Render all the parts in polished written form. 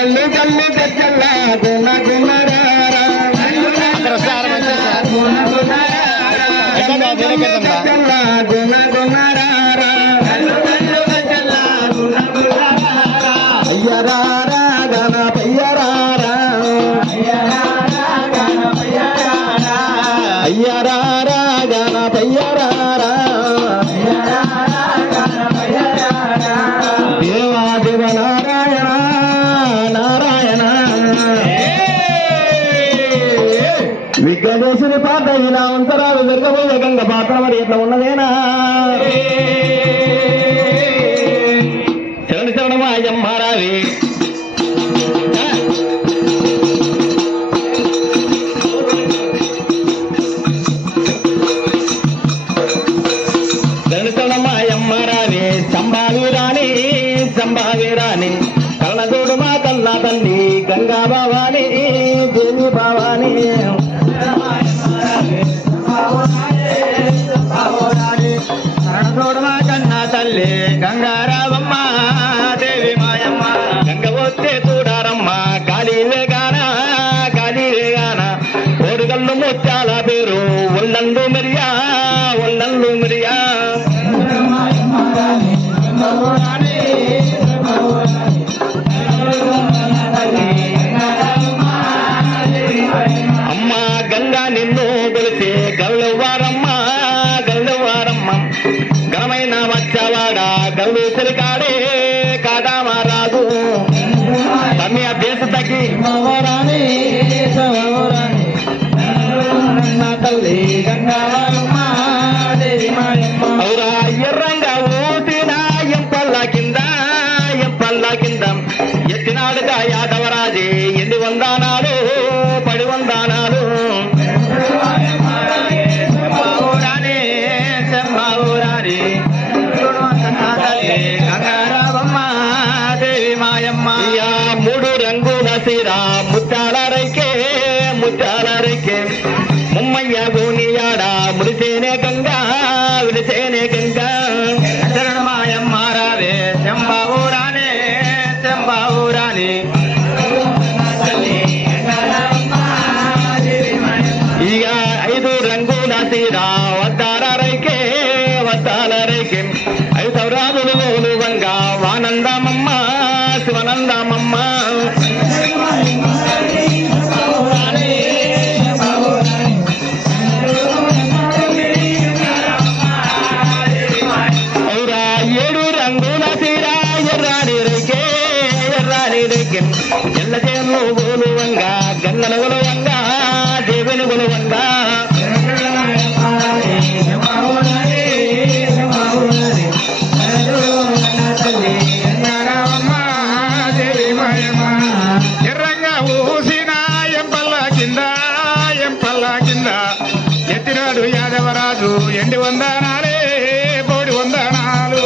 గల్లు గల్లు గజ్జల్ల గుణ గుణరారా గజ్జల్ల గుణ గుణరారా అయ్యరారా గణపయ్యరారా అయ్యరారా గణపయ్యరారా దేవాదేవ నారాయణ నారాయణ విఘ్నేశ్వరి పాట ఇలా అంతరాలు జరగబోయే గంగ పాత్ర మరి ఎట్లా ఉన్నదేనా శరణి శరణమాయమ్మారావి శరణమాయమ్మారావి సంభావీరాణి సంభావీరాణి కళ్ళదోడు మా కన్నా తల్లి గంగా భవాని దేవి భవాని కళ్ళదోడు మా కన్నా తల్లి గంగారావమ్మ దేవి మాయమ్మ గంగ వచ్చే చూడారమ్మ గాలి వేగాన కోడుగల్లు ముత్యాల పేరు ఒళ్ళండు మిరియా అమ్మ గంగా నిన్ను కొలిసే గల్లవారమ్మ ఘనమైన వచ్చవాడ గల్లు చెలికాడే కాదామారాదు తమ్మి అభ్యర్థి తగ్గి తల్లి గంగారమ్మ అవురా ఎర్రంగా ఊసిన ఎంపల్ల కింద ఎత్తినాడుగా యాదవరాజే ఎన్ని వందానాలు పడి వందానాలు గంగారావమ్మ దేవి మాయమ్మ మూడు రంగుల సిరా ముత్యాలరైకే ముమ్మయ్య గోనియాడ ముడిసేనే గంగా విడిసేనే గంగా శరణమాయమ్మ రావే శంభావురానే ఇక ఐదు రంగుల సిరా వద్దాలరైకే ఐదు సౌరాదులు వంగా వానందమమ్మ శివనందమమ్మ ఎల్ల చేను గోలువంగా గంగన గొలవంగా దేవుని గొలవంగా ఎర్రంగా ఊసిన ఎంపల్ల కింద ఎత్తినాడు యాదవరాజు ఎండి వందనాలే బోడి వందనాలు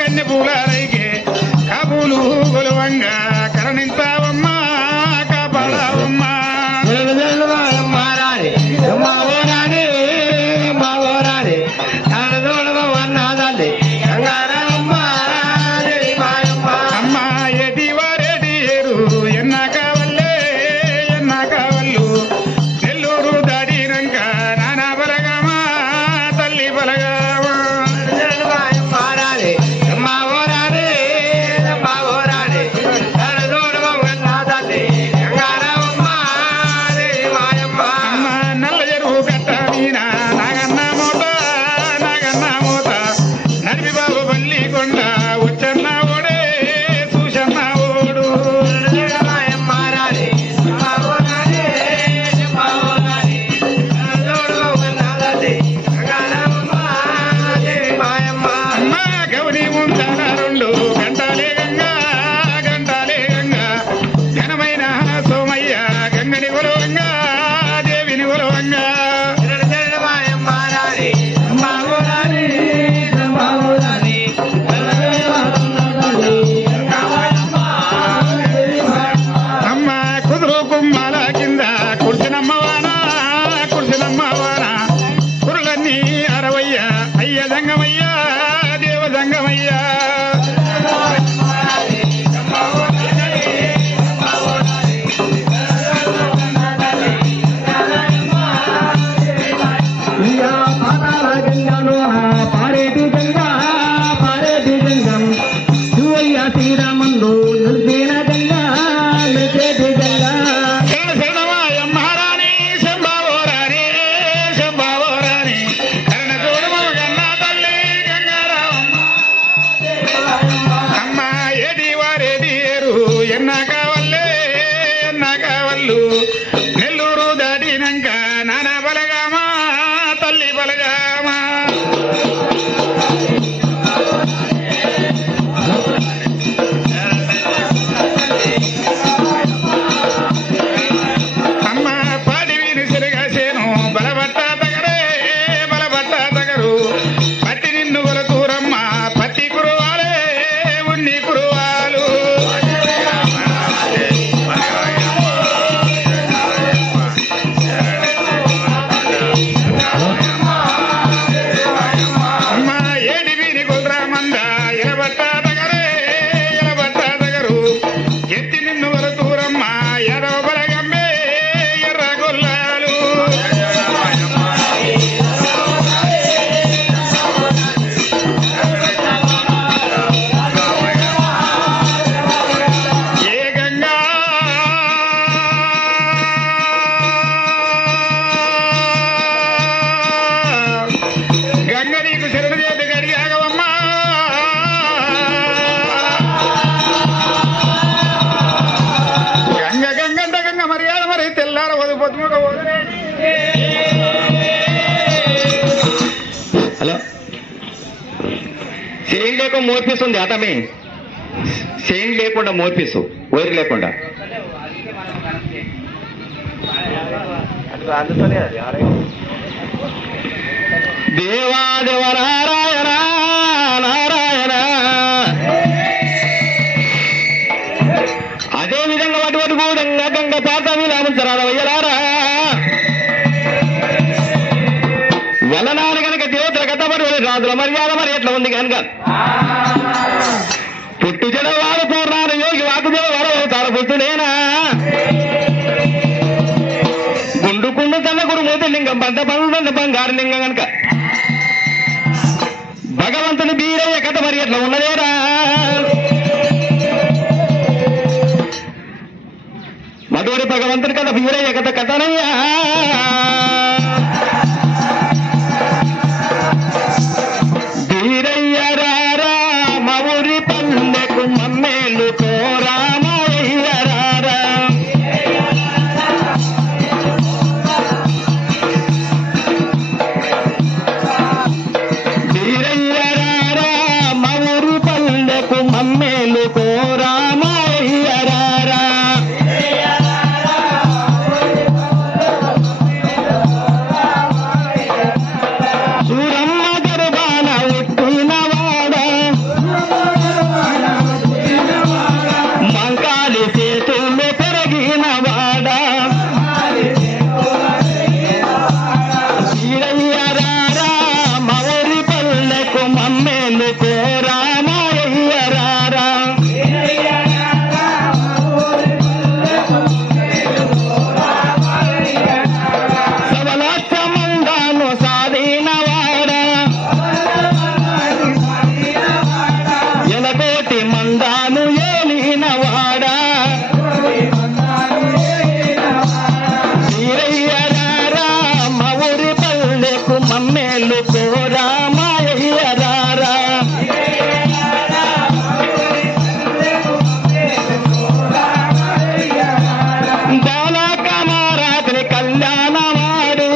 కన్నెపూలరైగే కాబూలు గొలవంగా కరణింతావమ్మ కాపాడవమ్మ అమ్మ ఎది వారెడి ఏరు ఎన్న కావల్లే నెల్లూరు దాడినంక నానా బలగమా తల్లి బలగమా చేయి లేకుండా మోర్పిస్తుంది అతమే చేయి లేకుండా మోర్పిస్తు వైరు లేకుండా దేవాదేవ నారాయణ నారాయణ. అదే విధంగా అటువంటి గూడంగా గంగ పాత విలామంచరాల వయ్యలారా వలనాడు కనుక దేవతల కథపడి రాజుల మర్యాద మరి ఎట్లా ఉంది కనుక పుట్టు జడవాడు పూర్ణాలు యోగి వాకు జడవాడు అవుతాడు పుట్టునేనా గుండు కుండు తన్నకుడు మూతి లింగం పంట పండు బంగారు లింగం కనుక భగవంతుని బీరయ్య కథ మరి ఎట్లా ఉన్నదేరా మధురి భగవంతుని కథ బీరయ్య కథ కథనయ్యా. బీరయ్య రారా మౌరి పల్లెకు మమ్మేలు కోరామయ్య రారా బీరయ్య రారా మౌరి పల్లెకు మమ్మేలు కోరామయ్య రారా. సూరమ్మ గర్భాన ఉట్టినవాడ మంకాలి చేతులు పెరిగినవాడ బీరయ్య రారా మౌరి పల్లెకు మమ్మేలు కోరామయ్య రారా. సవలక్ష మందాను సాధినవాడ ఎలకోటి మందాను ఏలినవాడ బీరయ్య రారా మౌరి పల్లెకు మమ్మేలు కోరామయ్య రారా. బాలకమారాత్రి కళ్యాణమాడి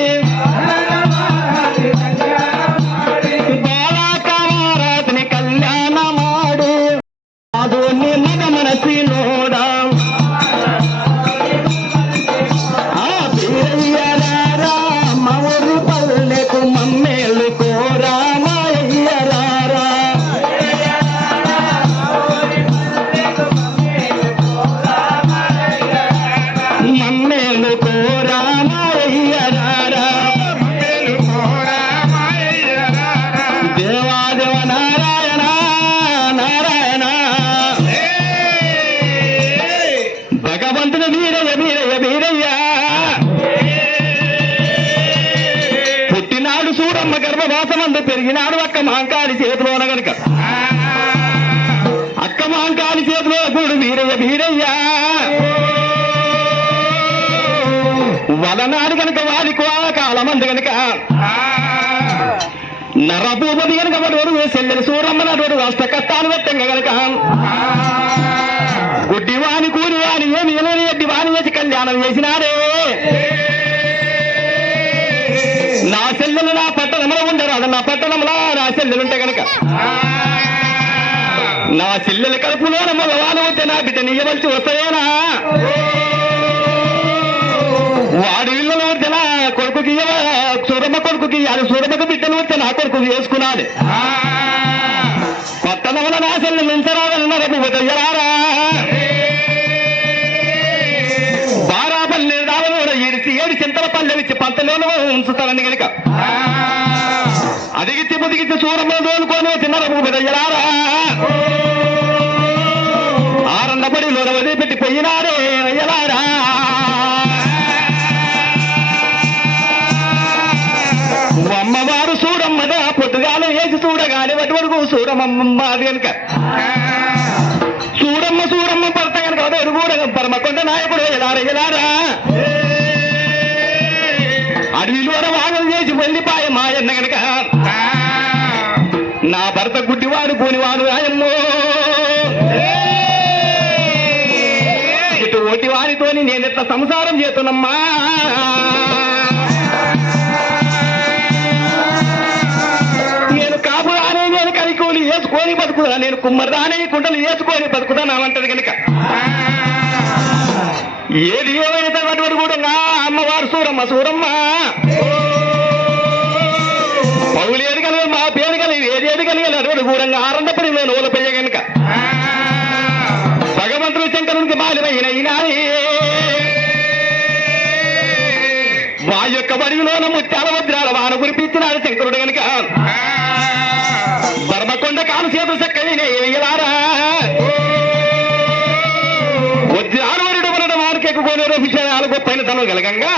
బాలకమారాత్రి కళ్యాణమాడి అదోని మగ మనసి నోడా బీరయ్య రారా మౌరి పల్లెకు మమ్మేలు కోరామయ్య రారా. మమ్మేలు కోరామయ్య రారా. దేవాదేవ నారాయణ నారాయణ. భగవంతుని వీరయ్య వీరయ్య వీరయ్య పుట్టినాడు సూరమ్మ గర్భవాసమందు పెరిగినాడు అక్క మాంకాళి చేతిలోన గనుక అక్క మాంకాళి చేతిలో కూడు వీరయ్య వీరయ్య వలనాడు కనుక వారికి కాలమంది కనుక నరభూపతి కనుక వాడు చెల్లెలు సూరమ్మ నాడు రాష్ట్ర కష్టాలు పెట్టంగా కనుక గుడ్డివాణి కూలివాణి ఏమి ఎలని ఎడ్డి వాణి వేసి కళ్యాణం చేసినాడే. నా చెల్లెలు నా పట్టణంలో ఉండరు అది నా పట్టణంలో నా చెల్లెలుంటే కనుక నా చెల్లెల కడుపులో మగవాను వచ్చే నా బిడ్డ నీయవలసి వస్తాయేనా వాడి ఇళ్ళలో వచ్చే నా కొడుకుకి సూరమ్మ కొడుకుకి అది సూరమ్మకు బిడ్డలు వచ్చే నా కొడుకు చేసుకున్నాడు. పట్టణంలో నా చెల్లెలు ఉంచరాదన్నారు రారా బారాపల్లి రావలో ఏడు చింతల పల్లె ఇచ్చి పంతలోనూ ఉంచుతారని కనుక అదిగిచ్చి ముదిగిచ్చి సూరమ్మ తోలుకొని వచ్చినారు రారా ఆరండపడి లోన వదిలిపెట్టి పోయినారే అయ్యలారా. అమ్మవారు సూరమ్మగా పొద్దుగాలు వేసి చూడగానే వటి వరకు సూరమ్మ అది కనుక సూరమ్మ సూరమ్మ భర్త కనుక కూడా పరమకొండ నాయకుడు ఎలారా అడవిలో వాగలు చేసి వెళ్ళిపాయ మాయన్న కనుక నా భర్త గుడ్డివాడు కూనివాడు ఆయమ్మో ఇటు ఒట్టి వారితోని నేను ఎట్లా సంసారం చేస్తున్నమ్మా. నేను కాపురానే నేను కలికూలి వేసుకొని బతుకుదా, నేను కుమ్మరిదానే కుండలు వేసుకొని బతుకుతానంటది కనుక ఏది ఏమైనా తర్వాత కూడా అమ్మవారు సూరమ్మ సూరమ్మ పౌలు ఏది కలిగి మా పేరు కలిగి ఏది కలిగాలి అటువంటి కూడా ఆనందపడి నేను ఓలపోయే కనుక భగవంతుడు శంకరునికి బాలిమైన ఈనాది మా యొక్క బడిలోన ముత్యాల వజ్రాల వాన కురిపించినాడు శంకరుడు కనుక బర్మకొండ కాలు చేతు చక్కని వేయలారా వజ్రాలు వరుడు వరడం వారికెక్కుపోలే విషయాలు గొప్పైన తను కలగంగా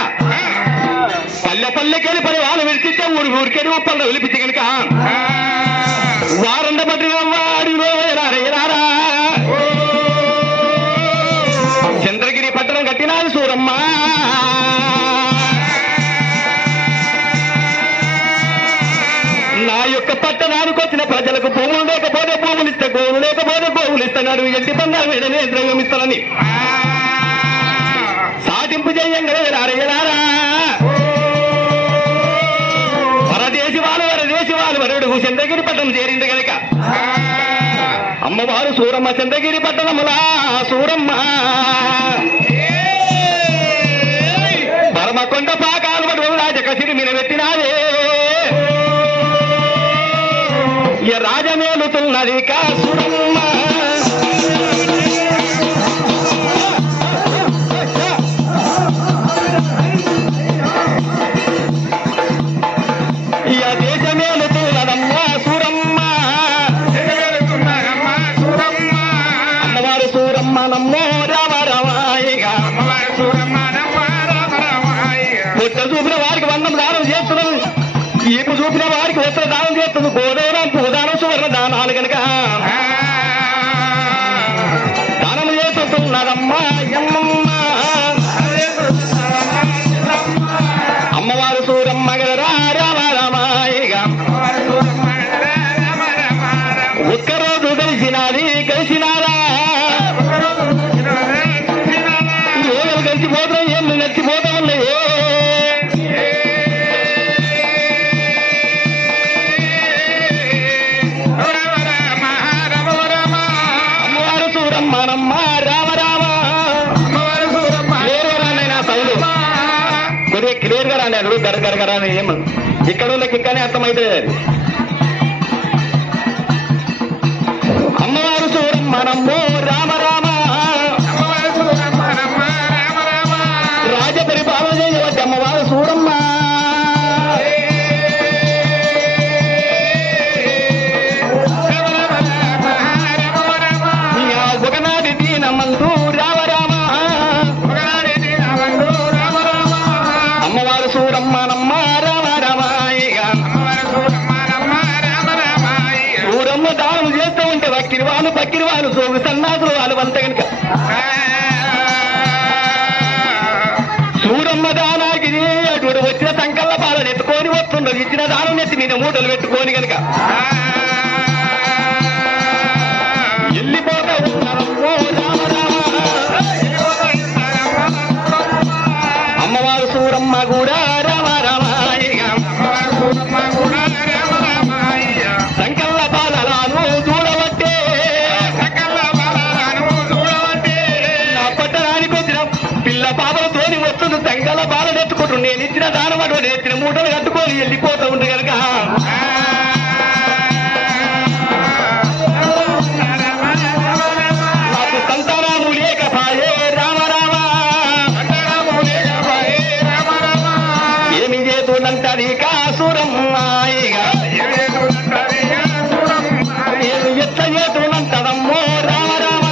పల్లె పల్లెకెళ్ళి పది వాళ్ళు విడిచితే ఊరికెళ్ళి ఉప్పల్లో వెలిపించి కనుక వారంద బట్టి వాడిలో వేలారా చంద్రగిరి పట్టణం కట్టినాడు సూరమ్మ నా యొక్క పట్టణానికి వచ్చిన ప్రజలకు భూములు లేకపోతే భూములు ఇస్తే గోవులు లేకపోతే గోవులు ఇస్తున్నాడు ఎట్టి బంగారు వేడనే ద్రవ్యం ఇస్తానని సాటింపు చేయంగా వేలారా వరదేశి వాళ్ళు వరుడు చంద్రగిరి పట్టణం చేరింది కనుక అమ్మవారు సూరమ్మ చంద్రగిరి పట్టణములా సూరమ్మ పరమకొండ పాకాలు పడు రాజకసిరి మీద పెట్టినాదే రాజమేలుతున్నది కా సూరమ్మ చూపిన వారికి వందం దానం చేస్తున్నాం ఈపు చూపిన వారికి వస్త్ర దానం చేస్తుంది గోదావరం పూదానం సువర్ణ దానాలు కనుక దానం చేస్తున్నదమ్మా అమ్మవారు సూరమ్మ గలరా రామారామాయిగా ఒక్కరోజు కలిసినారా ఏళ్ళు కలిసిపోతాం ఏళ్ళు నచ్చిపోతా ఉన్నాయి క్లియర్ గా రాని అడుగు గరగరగరా ఏమో ఇక్కడ వాళ్ళకి ఇంకానే అర్థమైతే అమ్మవారు సూరమ్మ నమ్మో రామ రామ రాజ పరిపాలన చేయవచ్చు అమ్మవారు సూరమ్మ ఒకనాటి దీనమందు రామ రామ అమ్మవారు సూరమ్మ నమ్మ రామ రామాయిగా సూరమ్మ దానం చేస్తూ ఉంటే వక్కిరి వాళ్ళు సోగు సన్నాసులు వాళ్ళు వంత కనుక సూరమ్మ దానానికి అటువంటి వచ్చిన సంకల్ల పాలను ఎత్తుకొని వస్తుండదు ఇచ్చిన దానం ఎత్తి మీద మూటలు పెట్టుకొని కనుక వెళ్ళిపోతా ఉన్నారమ్మో రామ రామ అమ్మవారు సూరమ్మ కూడా రామ రామాయిగా సంకల్ల బాలలాను చూడబట్టే నా పట్టణానికి వచ్చిన పిల్ల పాపలతోని వస్తుంది సంకల్ల బాలను ఎత్తుకుంటూ నేను ఇచ్చిన దానం అటువంటి ఎత్తిన మూటలు కట్టుకొని వెళ్ళిపోతూ ఉంది కనుక నాకు సంతానము లేకపాయే రామ రామ ఏమి చేతునంటది కాసురమ్మాయిగా నేను ఎట్ల చేతునంటదమ్మో రామ రామ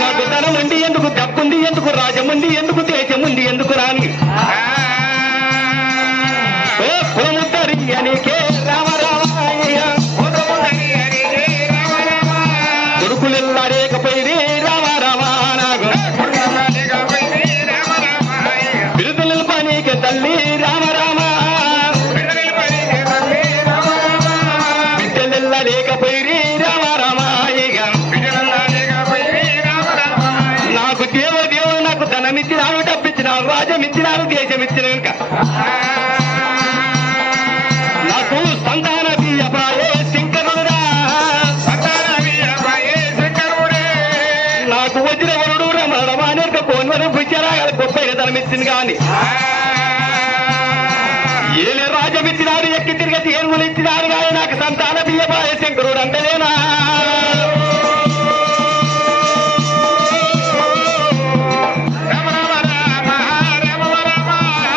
నాకు ధనముండి ఎందుకు డబ్బుంది ఎందుకు రాజముంది ఎందుకు దేశముంది ఎందుకు రాని కులముద్దరి అనికే రామ రామయ్య కొడుకులెల్లా రేకపోయి రామ రామ నాకు బిరుదుల పనికి తల్లి రామ రామ బిడ్డలెల్లా లేకపోయి రామ రామాయిగా నాకు దేవుడు నాకు ధనమిచ్చినాడు డబ్బిచ్చినాడు రాజ్యం ఇచ్చినాడు దేశం ఇచ్చిన కనుక నాకు సంత సంతానం ఇచ్చింది కాని ఏలే రాజ్యం ఇచ్చినాడు, ఎక్కి తిరిగి ఏనుగులు ఇచ్చినాడు కానీ నాకు సంతాన బియ్యపాయ శంకరుడు అంటేనేనా?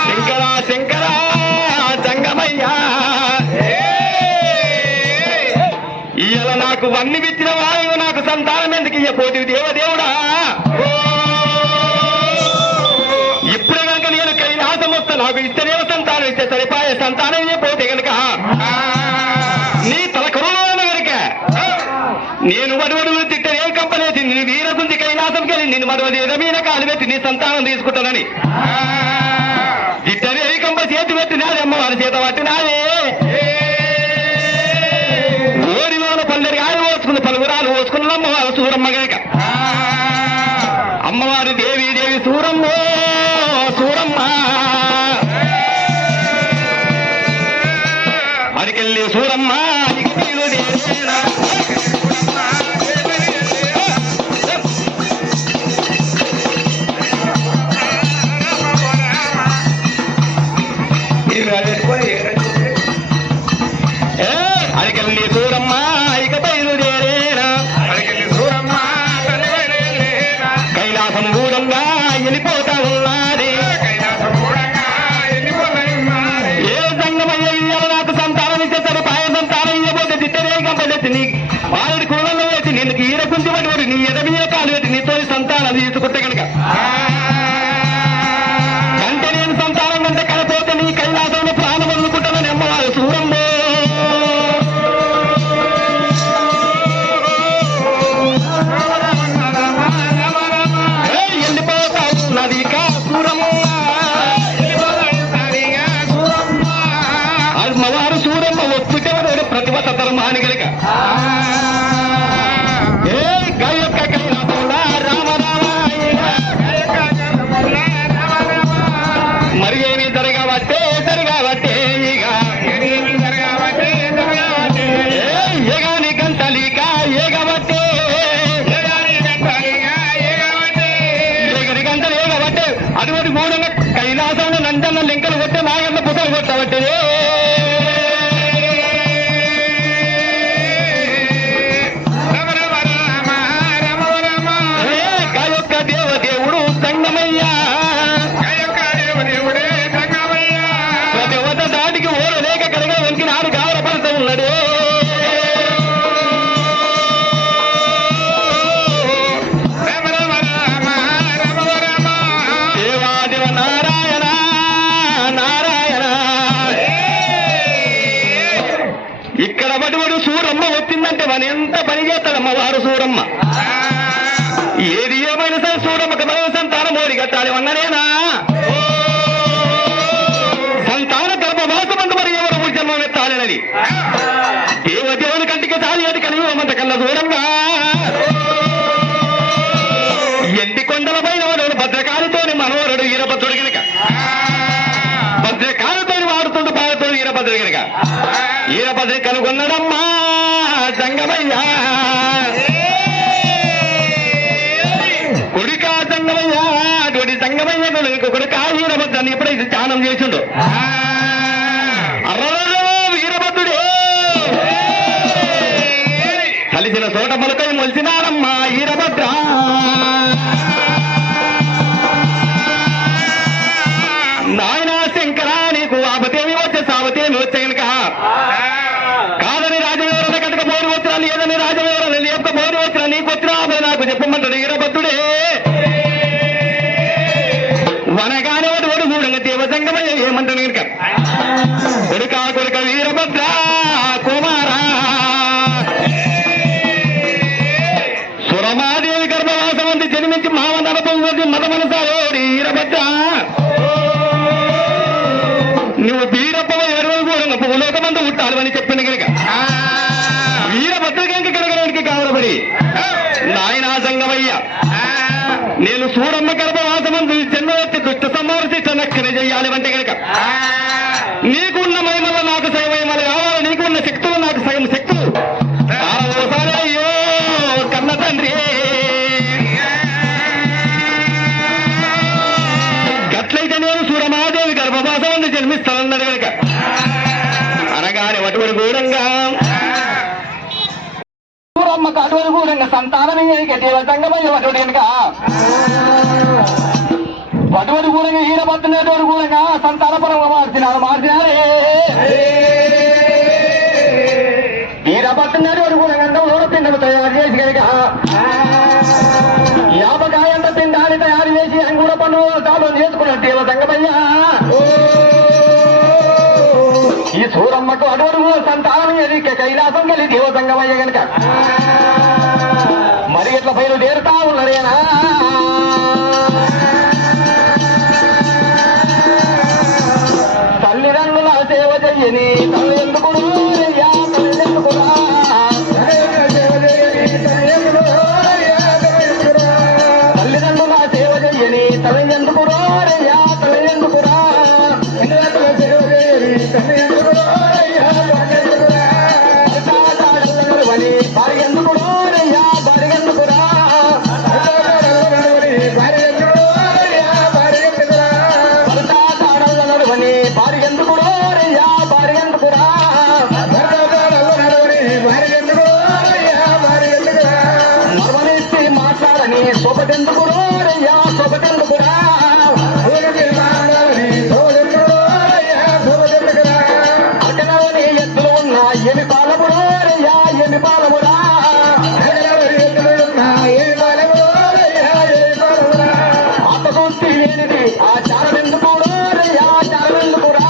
శంకర శంకర జంగమయ్యా, ఇలా నాకు వన్ని ఇచ్చిన వాయువు నాకు సంతానం ఎందుకు ఇయ్యపోతే దేవదేవుడా? ఇప్పుడే కనుక నేను కైలాసం వస్తా, నాకు ఇస్తేనేమో సంతానం ఇస్తే సరిపాయే, సంతానం ఇయ్యపోతే కనుక నీ తల కరువులో కనుక నేను వడువడులు తిట్టే ఏ కంపెనీ నీ వీర గుంచి కైలాసంకి వెళ్ళి నేను మరొక ఎదమీన కాలు పెట్టి నీ సంతానం తీసుకుంటానని తిట్టని ఏ కంప చేతి పెట్టినాది, అమ్మవారి చేత పట్టినాదే. ఓరిలోన పల్లెరి గాలి పోసుకుని పలుగురాలు పోసుకున్న అమ్మవారు సూరమ్మ గనక అమ్మవారి దేవి దేవి సూరమ్మ సూరమ్మ అడికెళ్ళి సూరమ్మ అడికెళ్ళి సూరమ్మ ఇక బయలుదేరేనా, కైలాసం గూడంగా వెళ్ళిపోతా ఉన్నది. ఏ సంగమయ్య ఇయ్యాల నాకు సంతానం ఇస్తే సరిపాయ, సంతానం ఇవ్వబోతే తిట్టరే కంపెట్టి నీ వాడి కూడల్లో వేసి నిన్ను ఈర కుంచి పడి నీ ఎదమీయ కాలు పెట్టి నీతో సంతానం తీసుకుంటే కనుక అంటే నేను సంతానం కంటే కనపోతే నీ కైలాసంలో ప్రాణం వదులుకుంటానని అమ్మవారు సూరమ్మ వెళ్ళిపోతా ఉన్నది కా సూరమ్మ. అమ్మవారు సూరమ్మ ఒప్పుటే ప్రతిభత ధర్మాని కనుక ఏ గయొక్క కైలాసంలో రామ రామ మరి ఏమి జరగబట్టే జరగబట్టే ఇక ఏగాని గంటలిక ఏగబట్టే ఏగని గంటలు ఏగబట్టే అటువంటి మూడంగా కైలాసంలో నందన్న లెంకలు కొట్టే నాగన్న పుసలు కొట్టబట్టే గాయొక్క దేవదేవుడు సంగమయ్య దేవత దాటికి ఓడ లేక కలగా వెంకినాడు గావరపడతా ఉన్నాడు. దేవాదేవ నారాయణ నారాయణ ఇక్కడ బటుబడు సూరమ్మ వచ్చిందంటే మన ఎంత పని చేస్తాడమ్మ వారు సూరమ్మ. ఏది ఏమైనా సరే సూరమ్మకి బలవ సంతానం ఓడి కట్టాలి అన్ననేనా? సంతాన గర్భవాసమందు మరి ఎవరు జన్మం ఎత్తాలని దేవదేవుని కంటికి చాలి అది కలియుగమంత కన్నా దూరంగా ఎండి కొండల పైన వాడు భద్రకాళితోని మనోరుడు ఈరభద్రుడు కనుక భద్రకాళితోని వాడుతుండు పాడుతుడు ఈరభద్రుడు కనుక ఈరభద్రి కనుగొన్నడమ్మా సంగమయ్య. కొడుకా సంగమయ్య అటువంటి సంగమయ్య కొడుకా వీరభద్రాన్ని ఎప్పుడైతే ధ్యానం చేసిండు అర్రలో వీరభద్రుడే కలిసిన చోట మొలకై మొలిచినాడమ్మా వీరభద్ర. నాయన శంకర నీకు ఆపతేమి వచ్చే సావతేమి వచ్చే కనుక కాదని రాజవీవరణ కనుక మోరి వచ్చినా లేదని రాజవీవరణ లేక మోరి వచ్చినా నీకు వచ్చినా నాకు చెప్పమంటాడు వీరభద్రుడే. వనగానే వాడు ఓడు చూడంగా దేవసంగమయ్య ఏమంటాడు కనుక కొడుక వీరభద్ర కుమారా సురమాదేవి గర్భవాసం అంది జన్మించి మావ నరపతి మత మనసారి వీరభద్ర నువ్వు వీరప్పవ ఎరువులు కూడా భూలోకమంతా ఉంటాడు అని చెప్పింది కనుక వీరభద్ర కనుక కలగడానికి కావడబడి నాయన సంగమయ్య నేను సూరమ్మ గర్భవాసమందు జన్మవచ్చి దుష్ట సంహారశిక్ష నక్షణ చెయ్యాలి అంటే కనుక నీకున్న మహిమల నాకు సగమహిమలు కావాలి, నీకున్న శక్తులు నాకు సగం శక్తులు ఓసారి అయ్యో కన్న తండ్రి గత అటువంటి కూడా సంతానం దేవ సంగమయ్య అటువంటి కనుక అటువంటి కూడా ఈరబడుతున్నటువంటి కూడా సంతానపరంగా మార్చినారే ఈరబడుతున్నటువంటి కూడా గంధంలో పిండలు తయారు చేసి కనుక యాపకాయంత పిండాన్ని తయారు చేసి అంగూర పన్ను తాళం చేసుకున్నాడు దేవ సంగమయ్య ఈ సూరమ్మకు అటువంటి సంతానం ఎదిక కైలాసం కలిగి దేవ సంగమయ్య కనుక మరి ఇట్లా బయలుదేరుతా ఉన్నారేనా తల్లిదండ్రుల సేవ చెయ్యని తల్లి ఎందుకు తల్లిదండ్రుల సేవ చెయ్యని తల్లి ఎందుకు తల్లి ఎందుకురా భార్య ఎందుకు భార్య ఎందుకురా మర్మనిచ్చి మాట్లాడని సోపటెందుకు సోపటెందుకురా అర్కనవని ఎద్దులు ఉన్న ఎమి పాలమురా ఎమి పాలమురా ఆత్మశుద్ధి లేనిది ఆచారమెందుకు ఆచారమెందుకురా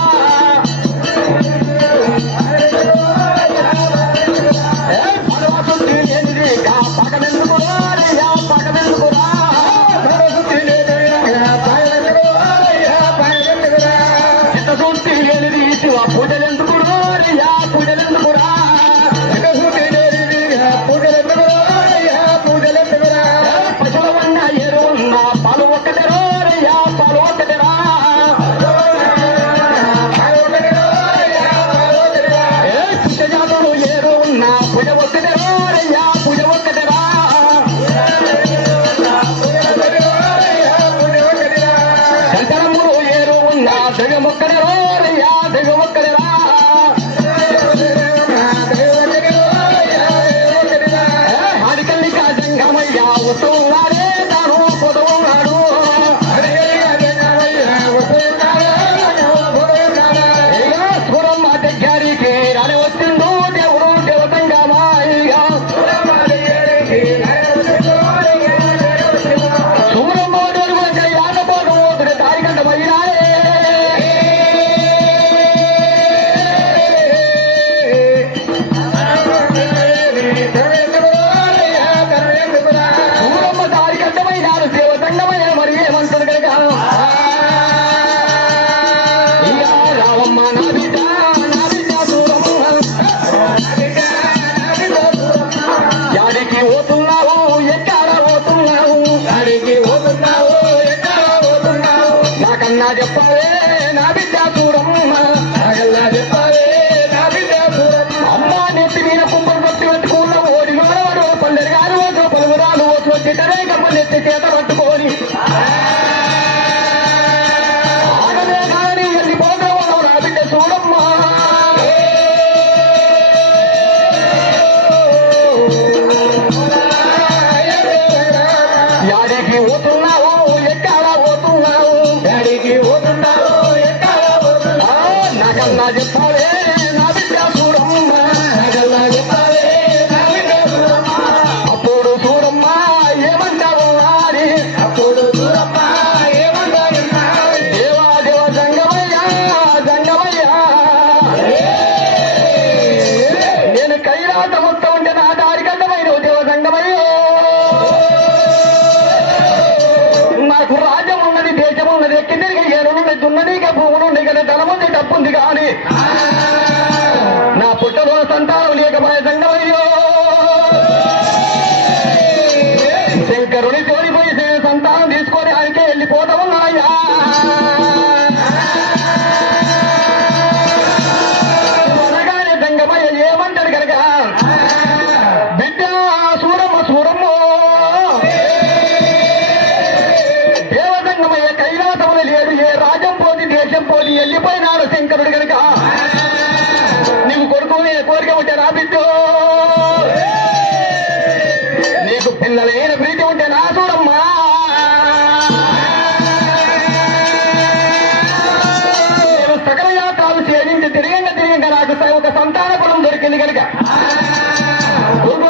చెప్పవే నా బిడ్డ చూడమ్మ చెప్పవే నా బిడ్డ చూడమ్మ అమ్మ నెత్తి మీద కుంపలు పట్టి పెట్టుకున్న ఓడి వాడు పల్లెరు గారు ఓట్లు పలువురాలు ఓట్లు వచ్చేటరే కమ్మ నెత్తి చేత పట్టుకొని ఆడదే కానీ వెళ్ళిపోతావు నా బిడ్డ చూడమ్మ యాడికి పోతున్నావు ఎక్కడ పోతున్నావు యాడికి పోతున్నావు ఎక్కడ పోతున్నావు నాకన్నా చెప్పావే నా బిడ్డ చూడమ్మ నాకన్నా చెప్పావే నా బిడ్డ చూడమ్మ అప్పుడు చూడమ్మ ఏమంటావు నారి అప్పుడు చూడమ్మ ఏమంటావు నారి దేవా దేవ జంగమయ్యా జంగమయ్యా నేను కైలాస మొత్తం ఉంటే నా దారి కట్టమైన దేవ జంగమయ్యో నాకు రాజ్యం ఉన్నది దేశం ఉన్నది ఎక్కింది ఏరున్నది దున్నది భూములుంది కదా ధనముంది డబ్బుంది కానీ నా పుట్టలో సంతానం లేకపోయే సంగమయ్యో శంకరుని తోడిపోయి సంతానం తీసుకొని ఆయనకే వెళ్ళిపోతా ఉన్నాయా అనగానే సంగమయ్య ఏమంటాడు కనుక బిడ్డ సూరమ్మ సూరమ్మ లేడు ఏ రాజ్యం పోతి దేశం పోతి వెళ్ళిపోయినాడు శంకరుడు కనుక నీకు కొడుకు కోరిక ఉంటే రాబిద్దు నీకు పిల్లలైన ప్రీతి ఉంటే నా చూడమ్మా నేను సకల యాత్రలు సేవించి తిరిగంగా నాకు ఒక సంతాన పొలం దొరికింది కనుక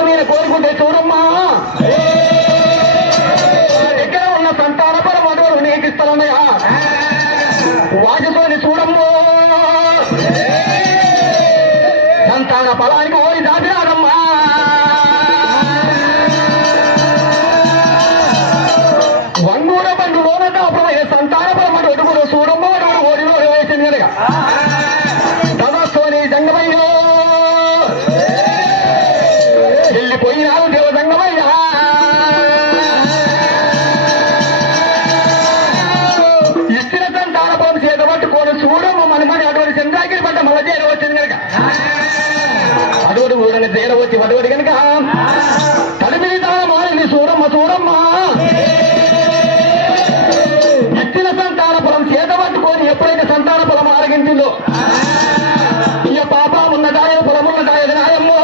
నేను కోరుకుంటే చూడమ్మా దగ్గర ఉన్న సంతాన పొలం అడుగులు నీకు ఇస్తానన్నయ్యా వాటితోని చూడమ్మో సంతాన పొలానికి ఓడి దాటినాడమ్మా వంగూర బండులోన కాపమైన సంతాన పొలం అడుగుడు చూడమ్మో అడుగుడు ఓడిలో వేసింది కనుక తదస్తోని జంగమయ్యో వెళ్ళిపోయినాడు దేవ జంగమయ్యా ఇచ్చిన సంతాన పొలం చేత పట్టుకోని చూడమ్మ మనమని అటువంటి చంద్రాగిరి పడ్డ మళ్ళీ చేర వచ్చింది కనుక అటువంటి ఊరని చేర వచ్చి అటువంటి కనుక తడిమిది మారింది చూడమ్మ చూడమ్మా ఇచ్చిన సంతాన పొలం చేత పట్టుకొని ఎప్పుడైతే సంతాన పొలం ఆరగించిందో ఇక పాప ఉన్నదాయ పొలమున్న దాయది నాయమ్మో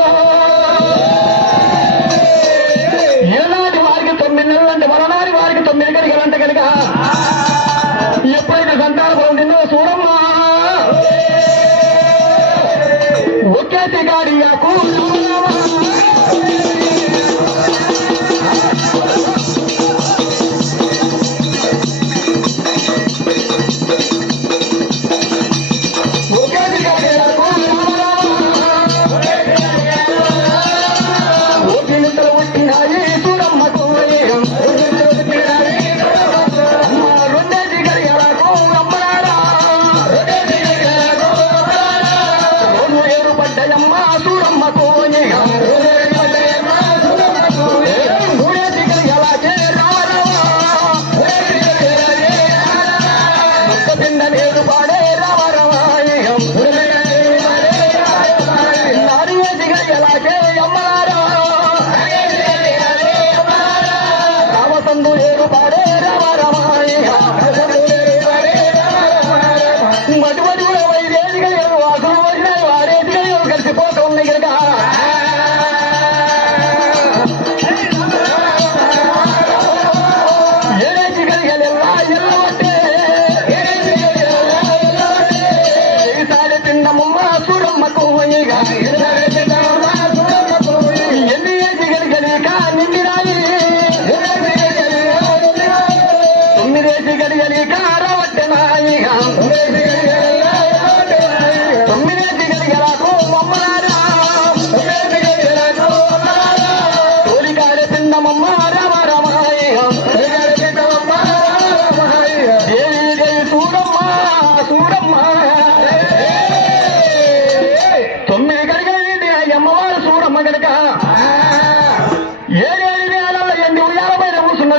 ఏనాటి వారికి 9 నెలలు అంటే వరనాటి వారికి 9 గడిగలంటే కనుక ఎప్పుడైతే సంతాన పొలం తిన్నదో చూడమ్మా ఒకేసి గాడియాకు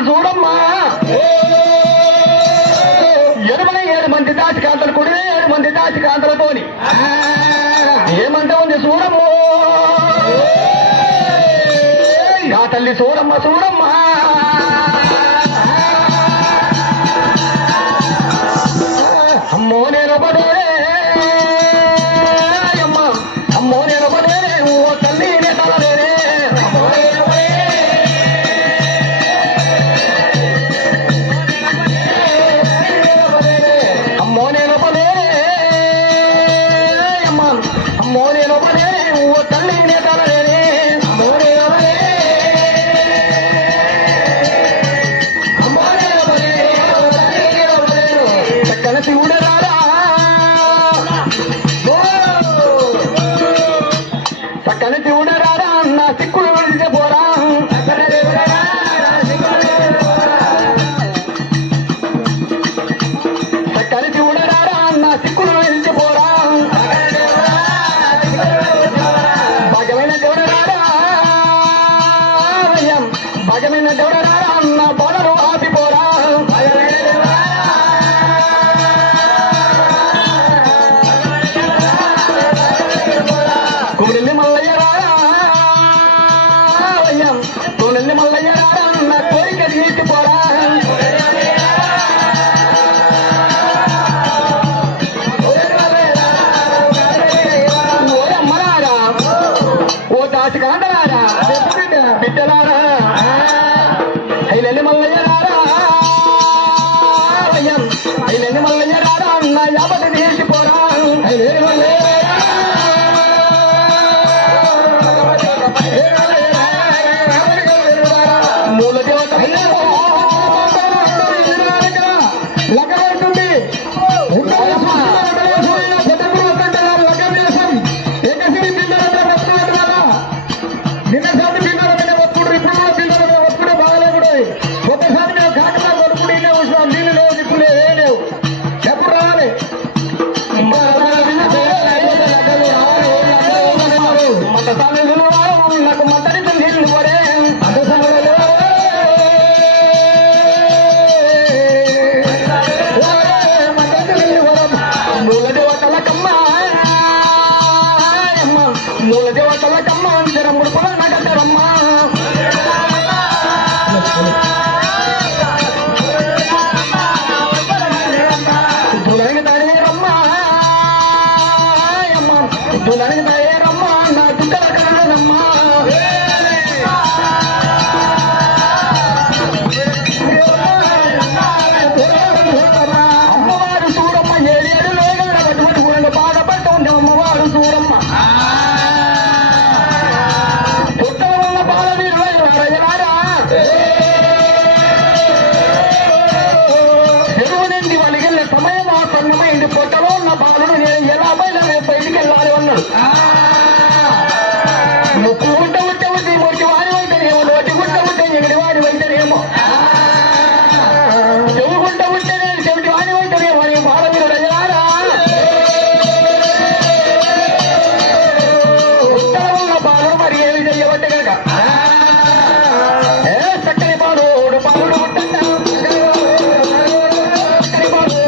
చూడమ్మా 87 మంది దాచికాంతలు కూడా 7 మంది దాచికాంతలతోని ఏమంటే ఉంది చూడమ్మో నా తల్లి చూడమ్మ చూడమ్మా అమ్మో నేను పడే అమ్మ అమ్మో నేను పడే ఓ తల్లి నే తలలేనే అమ్మో నేను పడే అమ్మ అమ్మో నేను పడే ఓ తల్లి నే తలలేనే చక్కని చూడరారా నా సిక్కులు విడిచే పోరా చక్కని చూడరారా నా సిక్కులు విడిచే పోరా భాగమైన దేవుడరారా భాగమైన దేవుడరారా నా బోడలు ఆపిపోరా కుమిలి మల్లయ్య రారా కుమిలి మల్లయ్య రారా నా కోరిక తీర్చిపోరా ఓ అమ్మరారా ఓ దాచికాండలారా బిడ్డలారా ఐలెల్లి మల్లయ్య రారా ఐలెల్లి మల్లయ్య రారా అన్న యాబటి తీసిపోరా ఐలెల్లి మల్లయ్య మూల దేవత లగ్గబడుతుంది ఏకసిరి పిల్లల నిన్న సాటి పిల్లల మీద ఒప్పుడు ఇప్పుడు పిల్లల మీద ఒప్పుడే బాగలేకుడు ఒకసారి మేము కాకుండా ఒప్పుడు ఇన్నే చూసినాం నీళ్ళు లేవు దిక్కులు ఏ లేవు ఎప్పుడు రావాలి మత సమయంలో నాకు మతడి నీళ్ళు పడే అదే సమయంలో మూల దేవతల కమ్మ అందరం ముడుపుల నగరమ్మ దులానికి తాడే రమ్మ దులానికి తాడే రమ్మ నా దుడ్డల కనమ్మ అమ్మవారు చూడమ్మ ఏడేడు లోగల పట్టుబడి కూడా బాధపడుతూ ఉంది అమ్మవారు చూడమ్మ పొట్టలో ఉన్న బాలుడు నేను ఎలా బయటికి వెళ్ళాలి అన్నాడు ముక్కు గుంట ఉంటే మొట్టి వాడి అయితేనేమో నోటి గుంట ఉంటే ఎగిడి వాడి అయితేనేమో చెవు గుంట ఉంటే నేను చెవిటి వాడి అయితేనేమో అని బాలవీరుడు అయ్యారా పొట్టలో ఉన్న బాలుడు మరి ఏమి చెయ్యబట్టే కనుక చక్కని బాలుడు బాలుడు ఉంటుందా చక్కని బాలుడు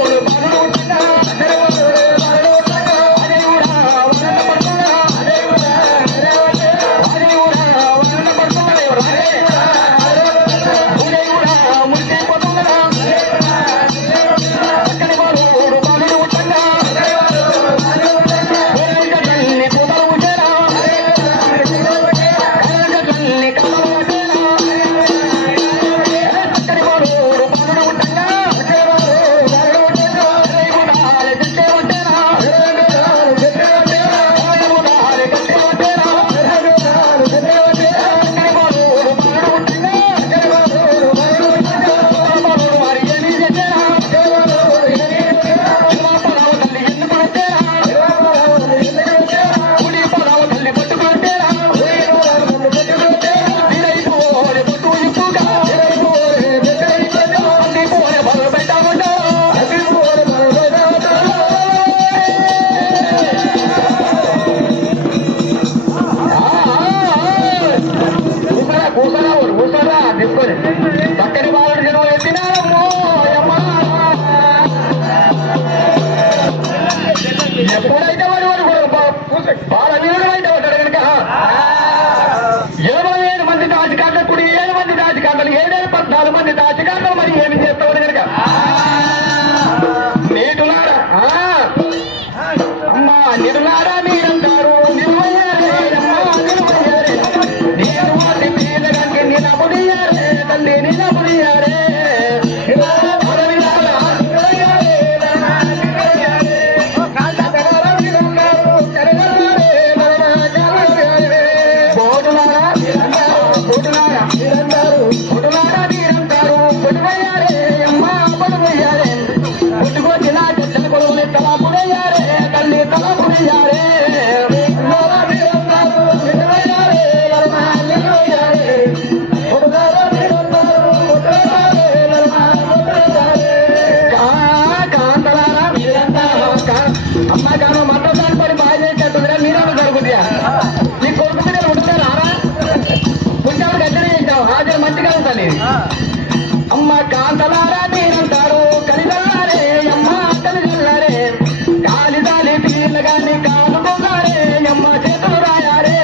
జనం ఎత్తినారమ్మో ఎప్పుడైతే వాడు బాలవీరుడు అయితే ఉంటాడు కనుక 27 మంది దాచికాటకుడు 7 మంది దాచికాటలు 14 మంది దాచికాటలు మరి ఏమి చేస్తాడు కనుక నీటులారా అమ్మా నిరులారా మీరంటారు నిరువయ్యారే అమ్మా నిరువయ్యారే నీరు మీదకి నిలబడియారే తల్లి నిలబడియారే అమ్మ కాంతలారా మీరంటారు కలిదల్లారే అమ్మ కలిదల్లారే కాలిదాలి తీళ్ళగాని కాలుకున్నారే అమ్మ చేతులు రాయారే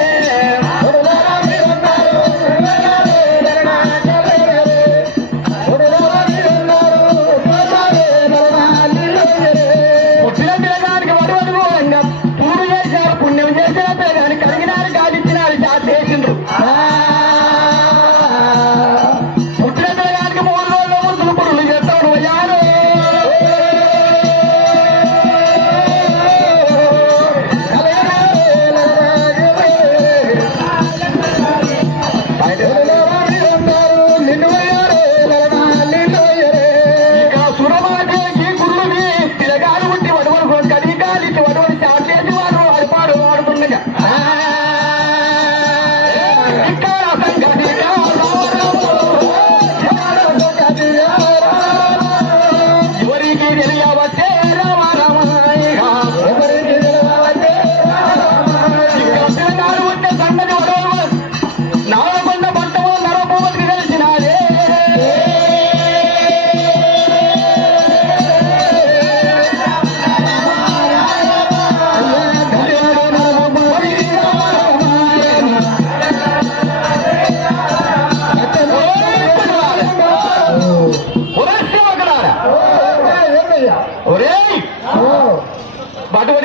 పుట్టిన పిల్లగానికి వడవడు ఘోరంగా పూలు చేశారు పుణ్యం చేసిన పిల్లగాని కలిగినారు కాలిచ్చినారు చేసిండ్రు పుట్టిన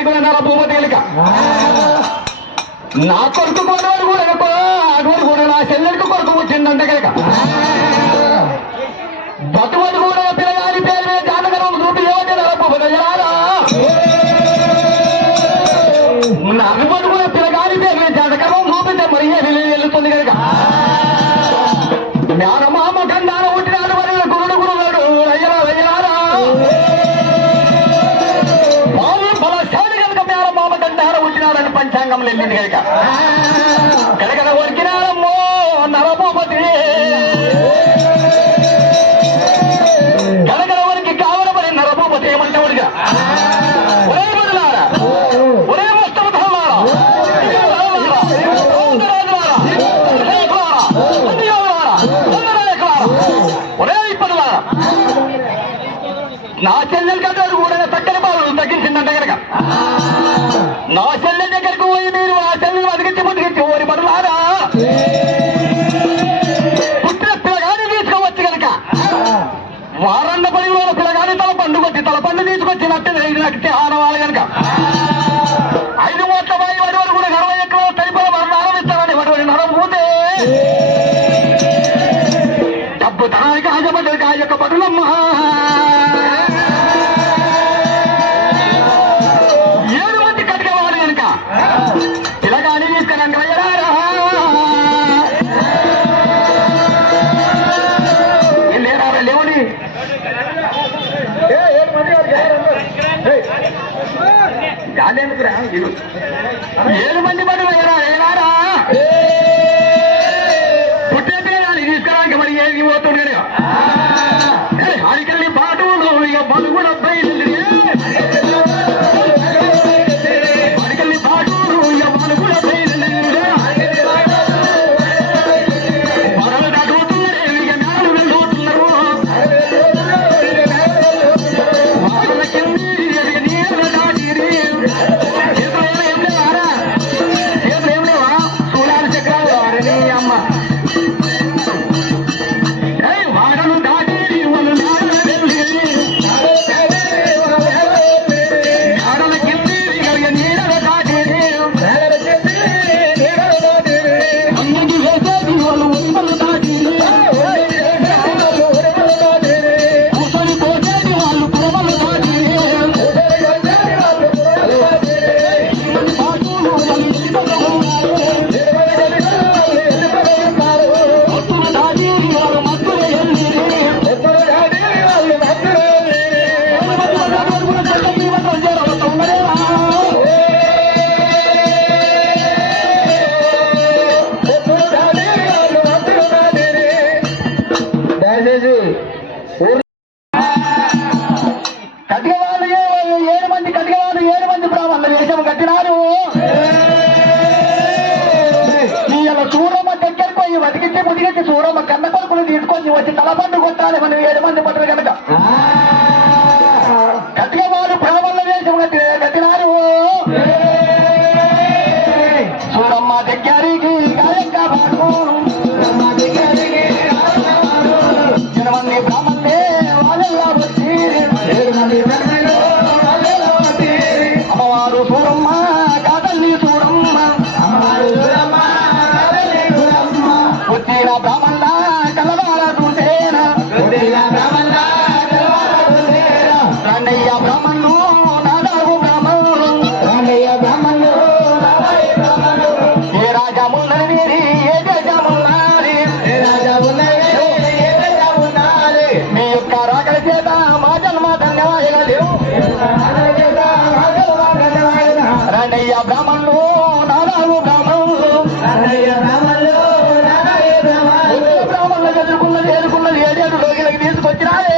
కూడా నా భూపతి కనుక నా కొడుకు కొనవాడు కూడా అటువంటి కూడా నా చెల్లెలకు కొడుకు వచ్చిందంటే కనుక బతువది కూడా పిల్లగాడి పేరు మీద జాతకరం చూపి ఏమంటే నరపోయారా నలుగురు కూడా పిల్లగాడి పేరు మీద జాతకరం చూపితే మరి వెళ్తుంది కనుక జ్ఞానమామ గండాన పుట్టినాడు మరి గురుడు గురుడు అయ్యరా అయ్యరారా బలశాలి కనుక జ్ఞానమామ గండాన పుట్టినాడని పంచాంగంలో వెళ్ళింది కనుక కనుక వరికినాడమ్మో నరభూపతి కనుక వరికి కావలమని నరభూపతి ఏమంటావుడిగా ఒరే బదులారా ఒరే ముస్తమధర్మారా ఒరే ఇప్పటిలారా నా చెల్లెల కట్టాడు కూడా చక్కని బాలు తగ్గించిందంటే కనుక నా చెల్లెల దగ్గరకు పోయి మీరు ఆ చెల్లెలు బతికించి ఓరి బదులారా పుట్టిన పిల్లగాని తీసుకోవచ్చు కనుక వారన్న పని పిల్లగాని తల పండు తీసుకొచ్చి నట్టే ఆనవాలి కనుక 5 మూట్ల బాయి వాడి వారు కూడా 60 ఎకరాలు తడిపో వారిని ఆరంభిస్తారని వాడి నరమూతే డబ్బు తనానికి ఆజపడ్డది ఆ యొక్క పనులమ్మా 7 మంది కడిగేవాడు కనుక పిల్లగాని తీసుకుని రయ్యరారా లేరా లేవని 7 మంది పనులు ఏనారా పుట్టిన పిల్లగాని తీసుకురానికి మరి ఏది పోతుంది కనుక ఆడికెళ్ళి పాటలు ఇక బలు కూడా బయలుదేరి ఆడికెళ్ళి పాటలు ఇక బలు కూడా బయలుదేరి మరలు దాటుతున్నారు ఇక మేడలు వెళ్ళుతున్నారు వాళ్ళ కింది నీళ్ళు దాటి ఏం లేవా సూర్యాల చక్రాలు అరే అమ్మ వాడలు దాటి వాళ్ళు ఆడల కింది నీళ్ళ దాటి అన్నింటి వేసేది వాళ్ళు ఉమ్మలు దాటి కూసని పోసేది వాళ్ళు పొరవలు దాటి కట్టినవాళ్ళు 7 మంది కట్టినవాళ్ళు 7 మంది బ్రాహ్మణుల వేషం కట్టినారు ఇవాళ సూరమ్మ దగ్గరకు పోయి ముదిగించి సూరమ్మ కన్న కొడుకులు తీసుకొని వచ్చి తలపండు కొట్టాలి మనం 7 మంది పట్టరు కనుక కట్టిన వాళ్ళు బ్రాహ్మణుల వేషం కట్టినారు సూరమ్మ దగ్గరికి గాయంగా పాడు 7 మంది బ్రాహ్మణులే వాళ్ళెల్లా వచ్చి అమ్మవారు సూరమ్మ కాదల్లి సూరమ్మ వచ్చిన బ్రాహ్మణ కలవాడ చూసేనా రండయ్య బ్రాహ్మణులు నాదాగు బ్రాహ్మణులు ఏ రాజా మున్నది వీరి ఏ దేశమున్నది మీ యొక్క రాకల చేత మా జన్మ ధన్యవాదాలు రండయ్య బ్రాహ్మణులు నాదాగు బ్రాహ్మణులు ఎదుర్కొన్నది 7 రోజులకి తీసుకొచ్చినారే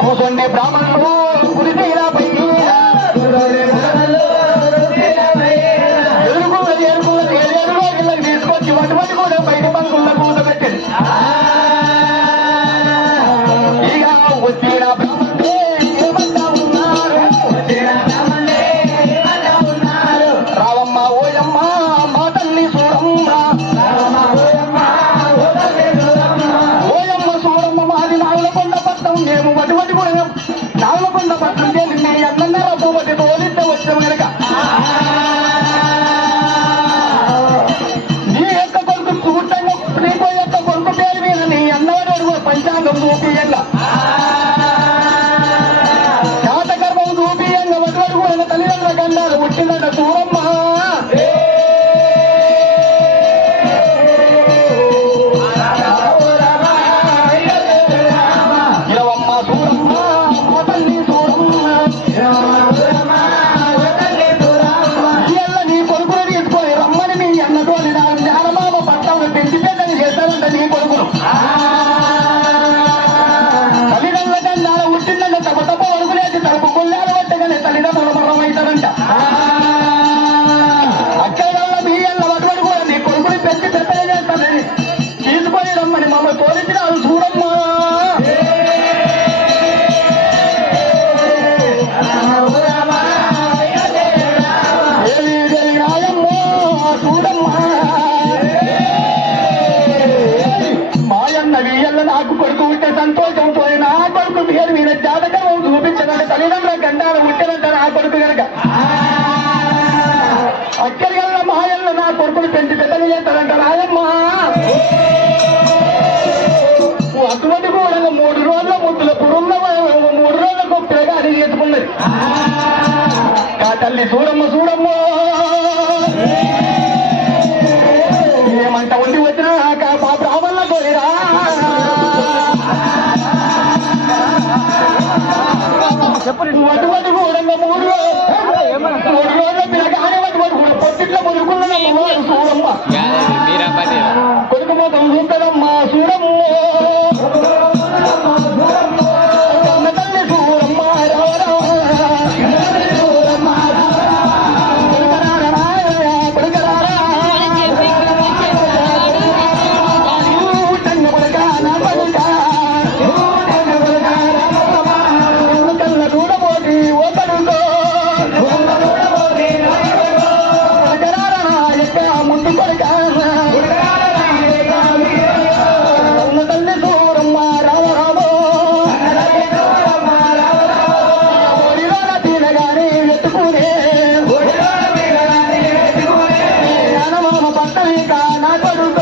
కూర్చోండి బ్రాహ్మణులు గురి తీరా ఎదుర్కొన్నది 7 రోజులకి తీసుకొచ్చి వటువంటి కూడా బయట బంకుల్లో కూర్చోబెట్టండి ఇక వచ్చిన బ్రాహ్మణులే ఏమంటా ఉన్నారు రావమ్మ ఓయమ్మ మా తల్లి సూరమ్మ మరి ఆ తల్లి చూడమ్మ చూడమ్మ ఏమంట ఉండి వచ్చినాక మా బ్రాహ్మణ కోరిరా వటువటు కూడంగా మూడు రోజుల పిల్లగానే వటువటు కూడా పొట్టిట్లో ముదుకున్నదమ్మ చూడమ్మ కొడుకు మొత్తం చూస్తాడమ్మా చూడమ్మ తల్లి చూడమ్మ ముందు కొడుకా నా కొడుకా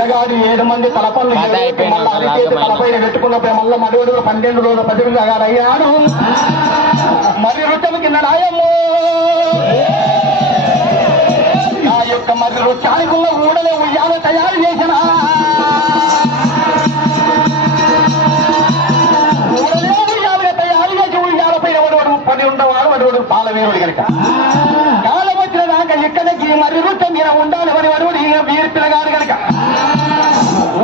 పిల్లగాడు 7 మంది తలపళ్ళు మళ్ళీ అరిచేతి తలపైన పెట్టుకున్నప్పుడు మళ్ళీ మడుగుడు 12 రోజుల పసిపిల్లగాడు అయ్యాడు. మరి రుచము కింద రాయము ఆ యొక్క మరి రుచానికి ఉన్న ఊడలే ఉయ్యాల తయారు చేసిన ఊడలే ఉయ్యాలుగా తయారు చేసి ఉయ్యాల పైన వడువడు పడి ఉండవాడు వడువడు పాలవీరుడు కనుక కాలం వచ్చిన దాకా ఇక్కడికి మరి రుచం మీద ఉండాలి మరి వడువడు వీరి పిల్లగాడు కనుక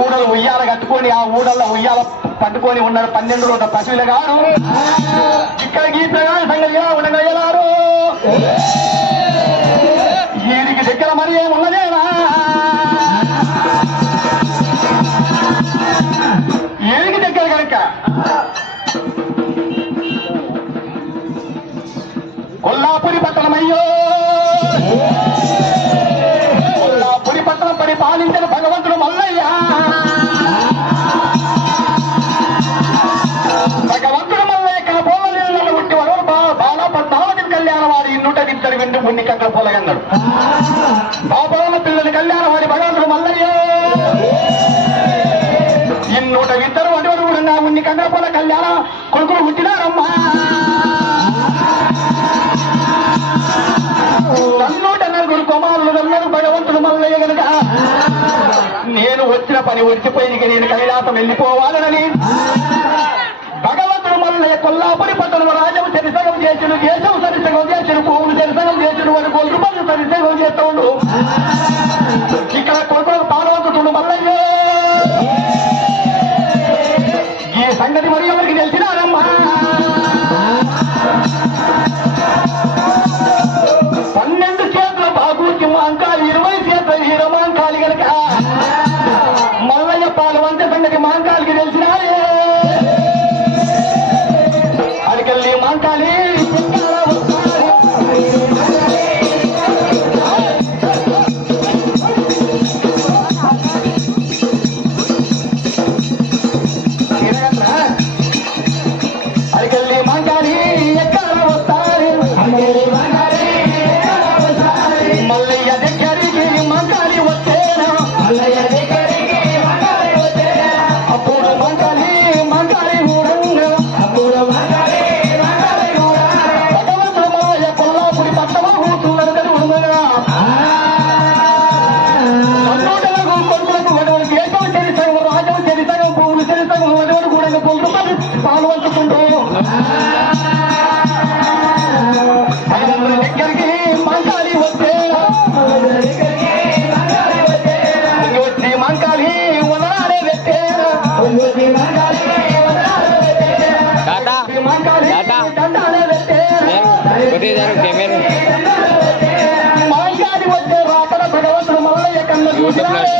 ఊడలు ఉయ్యాల కట్టుకొని ఆ ఊడల్లో ఉయ్యాల పట్టుకొని ఉన్నాడు 12 రోజుల పశువులగాడు. ఇక్కడికి ఈ పిల్లగాడు సంగతి ఉండగలరు వీరికి దగ్గర మరి ఏమున్నదేనా వీరికి దగ్గర కనుక కొల్లాపురి పట్టణమయ్యో కొల్లాపురి పట్టణం పరిపాలించిన భగవంతుడు మల్లయ్య. భగవంతుడు మల్లయ్య కనపోల పుట్టివాడు బాలపద్మావతి కళ్యాణవాడి ఇన్నుట నింతడు విండు మున్ని కక్కడ పొలగన్నాడు. బాబాల పిల్లలు కళ్యాణవాడి భగవంతుడు మల్లయ్య ఇన్నుట ఇద్దరు అటువంటి కూడా ఉన్ని కండ్ర పొల కళ్యాణ కొడుకులు పుట్టినారమ్మా. నన్నూట 4 కుమారులు నన్నడు భగవంతుడు మల్లయ్య కనుక నేను వచ్చిన పని వచ్చిపోయి నేను కైలాసం వెళ్ళిపోవాలని భగవంతుడు మల్లయ్య కొల్లాపురి పట్టణం రాజము సరిసగం చేసిన దేశం సరిసగం చేసిన పువ్వులు సరిసగం చేసిన వాడు 1 రూపాయలు సరిసగం చేస్తాడు. ఇక్కడ కొడుకు పార్వతుడు మల్లయ్య ఈ సంగతి మరి ఎవరికి తెలిసినారమ్మా. 12 చేతుల బాబూకి మాంకాలి 20 చేతుల హీరమాంకాలి కనుక మల్లయ్య పాలు వంచ సంగతి మాంకాలికి తెలిసినారే. అడికెళ్ళి మాంకాలి అడికెళ్ళి మాంకాలి ఎక్కడ వస్తారు మల్లయ్య దగ్గరికి మంకాలి వచ్చేనా అప్పుడు మంకాలి ఊరంగా భగవంతుడు మల్లయ్య కొల్లాపురి పట్టణం కూర్చున్నాడు కనుక నన్నూటలకు కొడుకులకు వడవడు దేశం చరిసగం రాజం చరిసగం పువ్వులు చరిసగం వడవడు కూడా పొందుతారు పాలు వంచుకుంటూ భగవంతుడి దగ్గరికి మంకాలి వచ్చేనా వచ్చి మంకాలి వదలాడే పెట్టేనా మంకాలి దండాలే పెట్టేనా మంకాలి వచ్చే రాకడ భగవంతుడు మల్లయ్య కన్న చూసినాడే.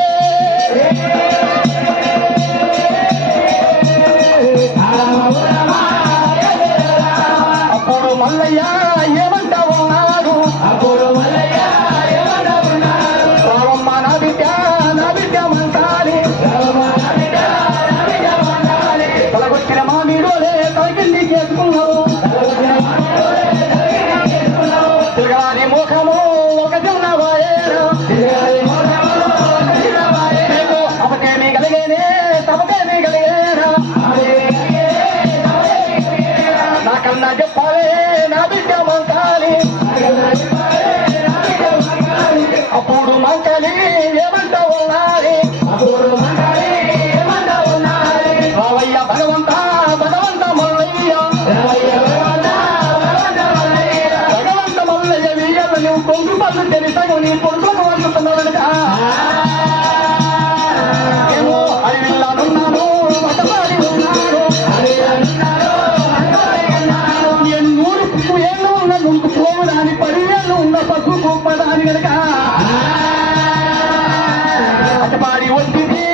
అప్పుడు మల్లయ్య ఏమంటా ఉన్నాడు రావమ్మ నా బిడ్డ మంకాలి తొలగొచ్చిన మా మీడోలే తొలగింది చేసుకున్నావు తిరగాలి ముఖము ఒక చిన్నవాయేనా అవతేమి కలిగేనే తమకేమి కలిగేనా నాకన్నా చెప్పాలే నా బిడ్డ మంకాలి. అప్పుడు మంకాలి ఏమంటా ఉన్నది రావయ్య భగవంత మల్లయ్య భగవంత మల్లయ్య వీళ్ళ నువ్వు కొంగు పళ్ళు తెలిసావు నీ కొడుకులకు వండుతున్నావు ఏమో అడవిల్లానున్నాను మతపాడి ఉన్నాను ఏళ్ళు ఉన్న నువ్వు పోవడాని 10 ఏళ్ళు ఉన్న పసుపు పదాని కనుక అటపాడి ఒంటిది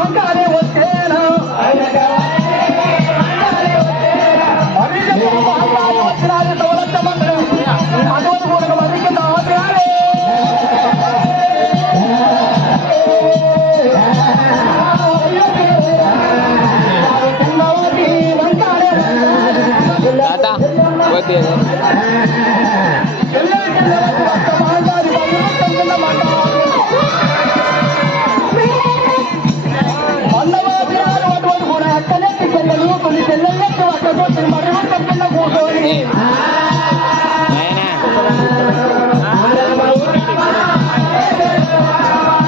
మంకాలే వచ్చేనా వచ్చినారు తోలచ్చ మంత్రం అటువంటి కూడా మరి కింద ఆపేయాలి కూర్చొని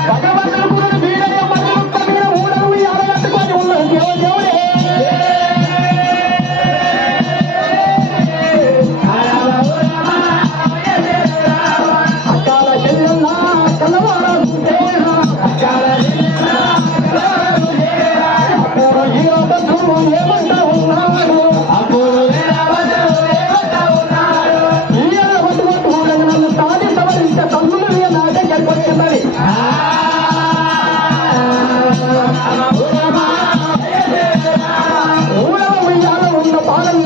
భగవంతుడు గురుడు వీరయ్య మధ్య మీద ఊడలు ఆడగట్టుకొని ఉన్నది ఎవరే అక్కాల చెల్లెల్ల కలవాడు అప్పుడు హీరో బంధువు ఏమంటా ఉన్నాడు అప్పుడు నన్ను తాగి సవరించ తమ్ముడు నాటే కనిపించిందని ఊరవ ఉయ్యాల ఉన్న పాలన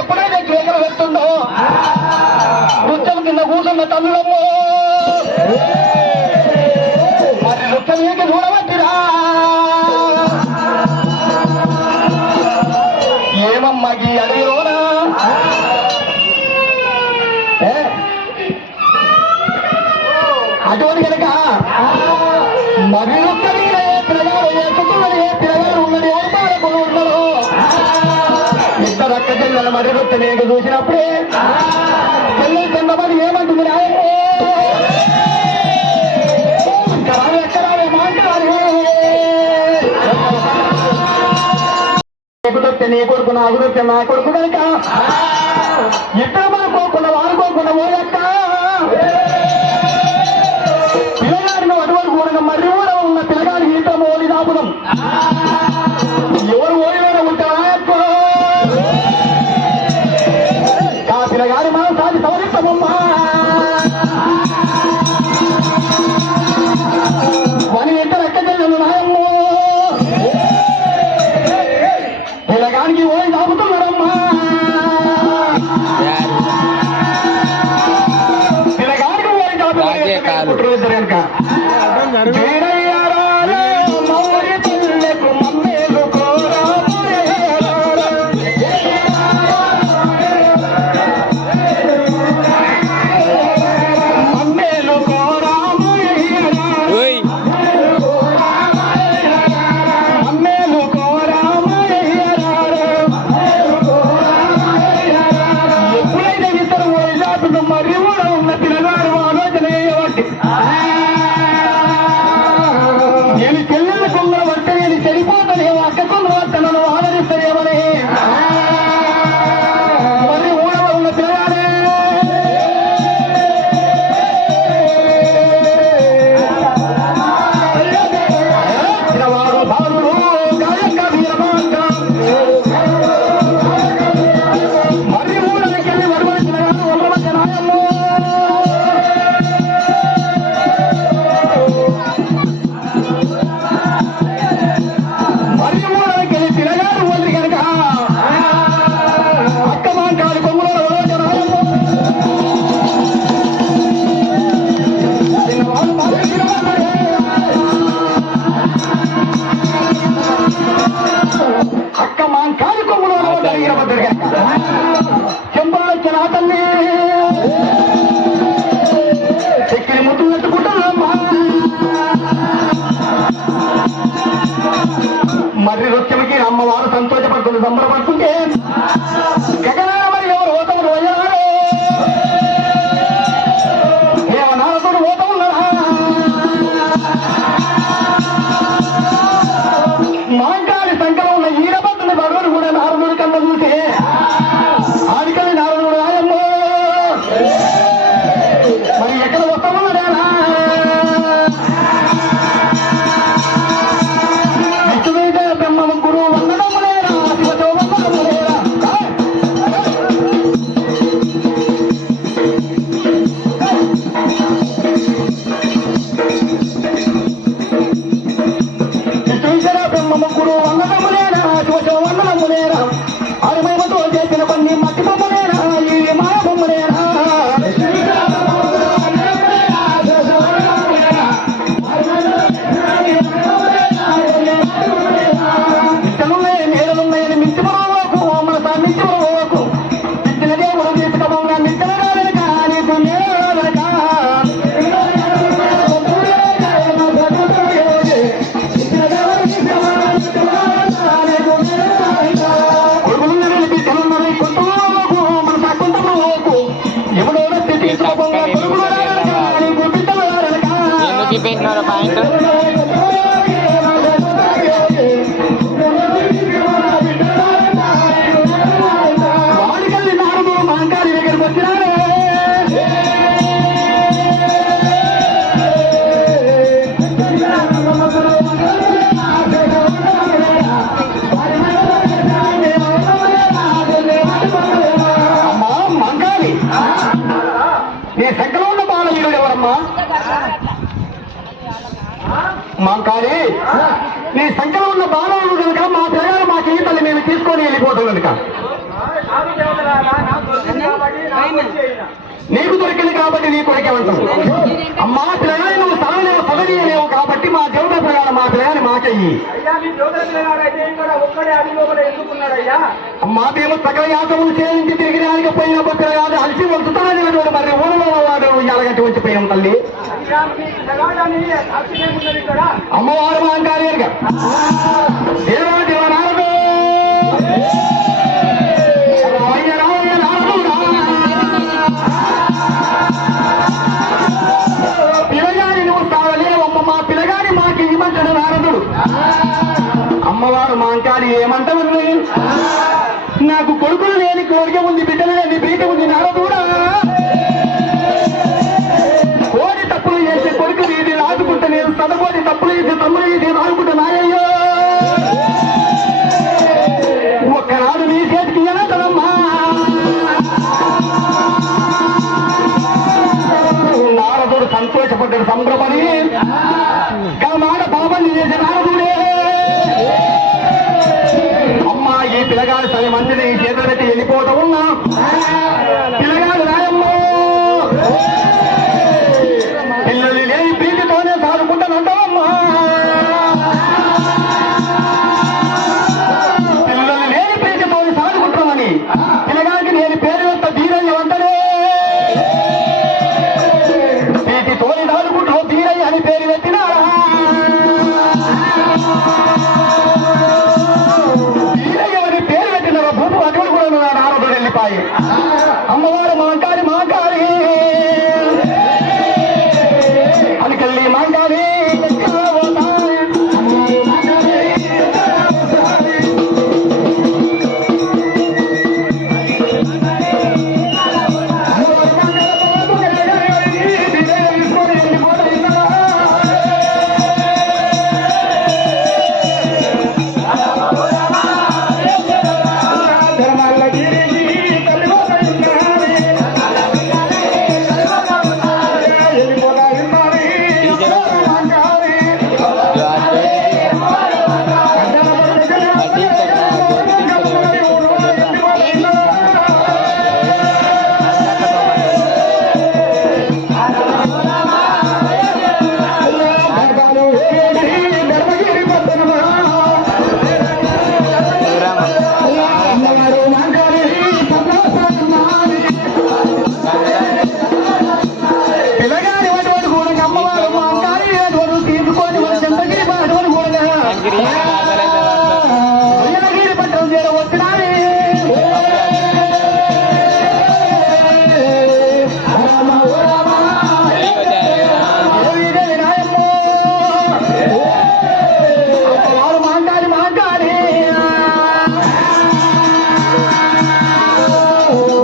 ఎప్పుడైతే కేకలు వెళ్తుందో వృత్తం కింద కూర్చున్న తల్లులమ్మో మరి వృత్తం ఏకి చూడవద్దురా ఏమమ్మకి అడిగిరోనా అటువంటి కనుక మరి వృత్తం ఏ పిల్లగాడు ఏ కుటుంబం ఏ పిల్లగాడు ఉన్నది ఏ పాలకులు ఉన్నారో ఇద్దరు అక్క చెల్లెల మరి వృత్తం ఏకి చూసినప్పుడే చెల్లెలు చెందమని ఏమంటుంది ఎక్కడాలి మాట్లాడాలి నీ కొడుకు నాకు దొరికితే నా కొడుకు కనుక ఇద్దరు మనకోకుండా వాడుకోకుండా ఓయక్క పిల్లగాడిని అటువంటి కూడా మరి కూడా ఉన్న పిల్లగాడికి ఇంత ఓడి దాపుదాం ఎవరు ఓడిపోయినా ఉంటారా ఆ పిల్లగాడి మనం సాగి సవరిస్తామమ్మా మన ఇద్దరు ఎక్క చెల్లెలు నాయమ్మో పిల్లగానికి ఓడి దాపుతున్నారమ్మా పిల్లగాడికి ఓడి దాపుతారు కనుక నేను చెల్లెళ్ళ కొంగల పడితే నేను చెడిపోతానేమో అక్క కొంగల పడితే నన్ను ఆదరిస్తానేమని మరి ఊళ్ళో ఉన్న పిల్లగానే పిల్లవాడు బాలుడు గాయక వీరమాంక మరి ఊళ్ళకి వెళ్ళి వరవడి పిల్లగాడు వరవచ్చ నాయమ్మో మరి ఊళ్ళకి వెళ్ళి పిల్లగా చిన్నోడు పాయింట్ వాడికెళ్ళి నారదు మహంకాళి దగ్గరికి వచ్చినారు. అమ్మా మహంకాళి, నీ సంఖ్యలో ఉన్న బాలవీరుడు ఎవరమ్మా? మహంకాళి, నీ సంఖ్యలో ఉన్న బాలవుడు కనుక మా పిల్లలు మాకు ఈ తల్లి మేము తీసుకొని వెళ్ళిపోతాం కనుక నీకు దొరికింది కాబట్టి నీ కొరికేమంటావు. అమ్మా పిల్లగాని నువ్వు సరళ పదవీయలేవు కాబట్టి మా దేవత ప్రకారం మా పిల్లగాని మాకయ్యి. అమ్మా మేము సకల యాత్రలు చేయించి తిరిగి రాకపోయినప్పుడు పిల్లగాడు అలసి వంచుతానటువంటి మరి ఊళ్ళో వాడు ఎలాగంటే వచ్చిపోయాం తల్లి. అమ్మవారు మహంకాళి దేవా దేవనారదు పిల్లగాని నువ్వు సాగలేవమ్మ, మా పిల్లగాని మాకు ఇవ్వమంటాడు నారదుడు. అమ్మవారు మహంకాళి ఏమంటారు? నాకు కొడుకులు లేని కోరిక ఉంది, బిడ్డలు లేని ప్రీతి ఉంది నారదుడా. కోడి తప్పులు చేసే కొడుకు ఇది రాదుకుంటే నేను సదకోటి తప్పులు చేసే తమ్ముడు ఇది రాదుకుంటే నాయయ్యో. ఒక్కనాడు నీ చేతికి ఎనదమ్మా. నారదుడు సంతోషపడ్డాడు, సంభ్రమని మాట పాపని చేసే నారదుడే. అమ్మా ఈ పిల్లగాడు 10 మందిని ఈ చేతులు పెట్టి వెళ్ళిపోతూ ఉన్నా. పిల్లగాడు రాయమ్మో, పిల్లలు లేని ప్రీతితోనే సాదుకుంటానంటావమ్మా. పిల్లలు లేని ప్రీతితోనే సాదుకుంటామని పిల్లగాడికి నేను పేరు యొక్క ధీరయ్య అంటనే. ప్రీతితోని సాదుకుంటావు ధీరయ్య అని పేరు పెట్టినారా? ధీరయ్య అని పేరు పెట్టినారా? భూపు అటువంటి కూడా నారదుడు వెళ్ళిపోయి. అమ్మవారు మహంకాళి మహంకాళి అనికెళ్ళి మహంకాళి పిల్లగాని అటువంటి కూడా అమ్మవారు మహంకాళి అటువంటి తీసుకొని మన చంద్రగిరి అటువంటి కూడా అయ్యగిరి పట్టణం చేర వచ్చినారు. అమ్మవారు మహంకాళి మహంకాళి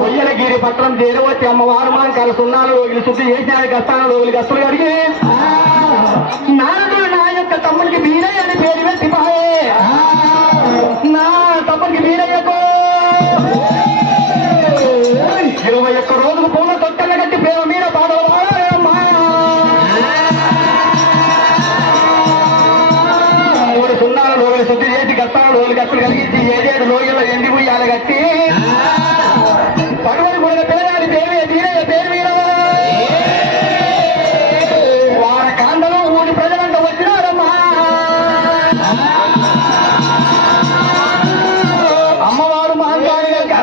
ఉయ్యలగిరి పట్టణం చేరవచ్చి అమ్మవారు మహంకాళి సున్నాలు రోగులు శుద్ధి చేసిన కష్టాలు రోగులు కష్టలు అడిగి నారదుడు నా యొక్క తమ్ముడికి వీరయ్య అని పేరు పెట్టిపాయే. నా తమ్ముడికి వీరయ్యకు 21 రోజులు పూల తొట్టెల కట్టి ప్రేమ మీద పాడవాడమ్మా. 3 సున్నాల రోగులు శుద్ధి చేసి కష్టాల రోగులు కష్టలు కలిగించి 7 రోజుల ఎండి ఉయ్యాల కట్టి పడవని కూడా పిల్లగాడి పేరు వీరయ్య పేరు మీద వారి కాండలో ఊరి ప్రజలంతా వచ్చినారమ్మా. అమ్మవారు మహంకాళి యొక్క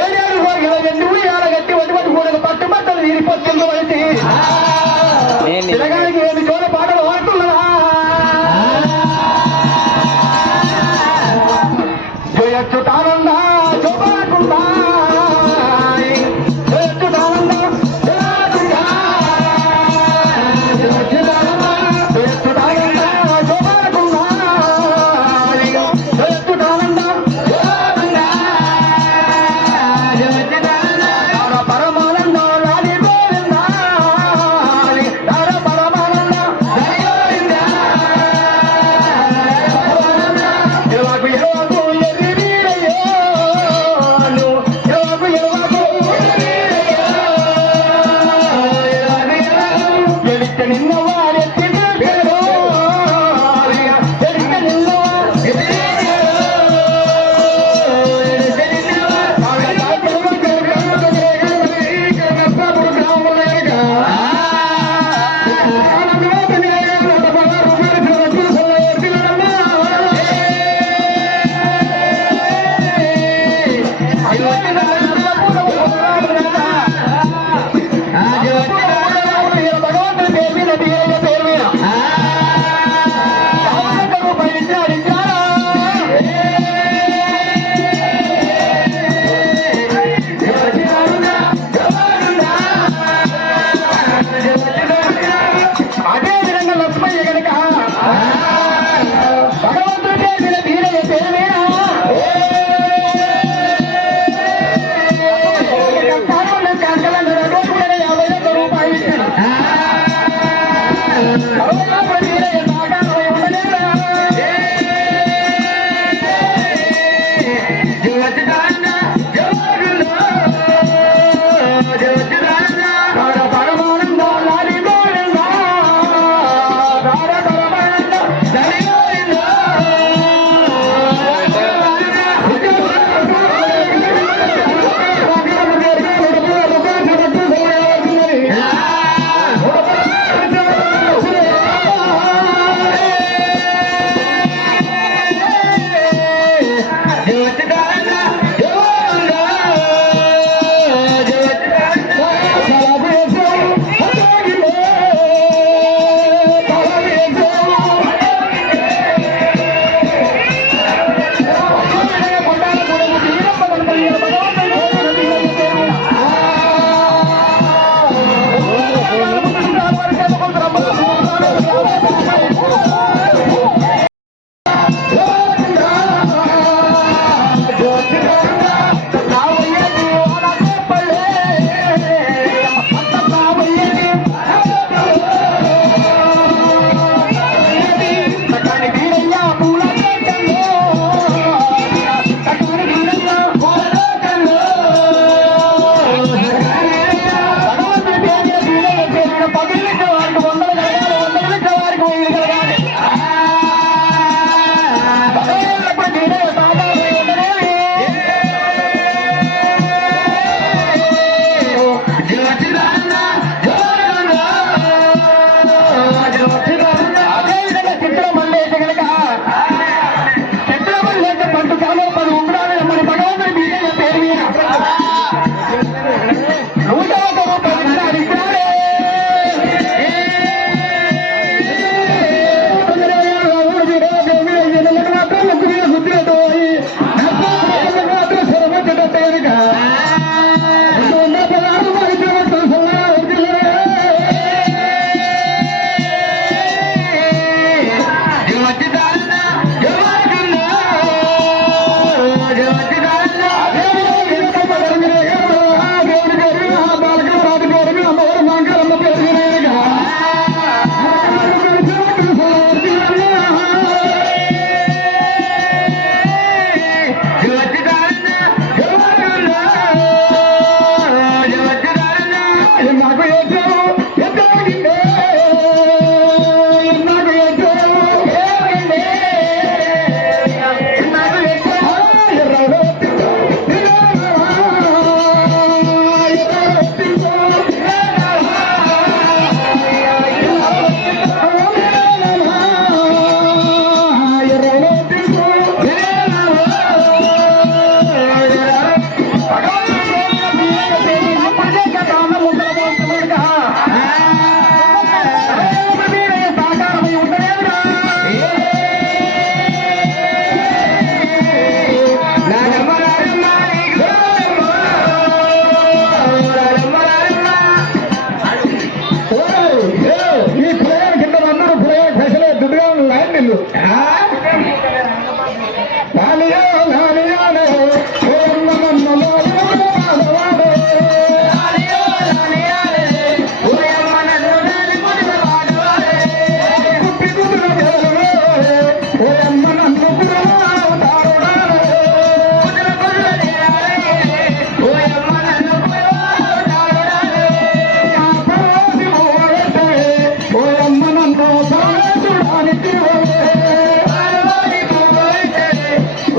7 రోజుల ఎండి ఉయ్యాల కట్టి వటి కూడా పట్టుబట్టలు తీరిపోతుంది వచ్చి పిల్లగాడికి 7 చోట పాటలు పాడుతున్నదా?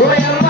ఓయమ్మ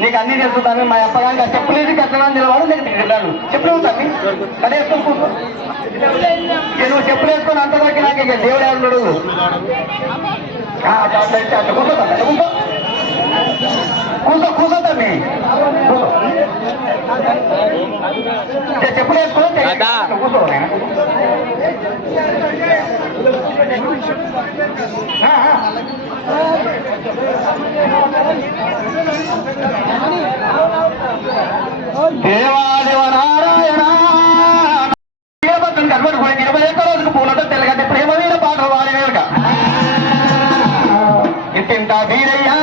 నీకు అన్ని తెలుస్తుందని మా అప్పగానికి చెప్పులేసి కట్టడానికి నిలవాడు నేను తిరిగాను చెప్పులు తమ్మి అదే వేసుకొని నువ్వు చెప్పులు వేసుకొని అంత దాకా నాకు ఇక దేవుడు ఎవరు కూర్చో కూర్చో తమ్మి చెప్పులు వేసుకొని కూర్చో దేవాదేవ నారాయణ కనబడి 21 రోజుకు పూలతో తెల్లగడ్డి ప్రేమ వీర పాటలు వాడి వేరుక ఇంత వీరయ్యా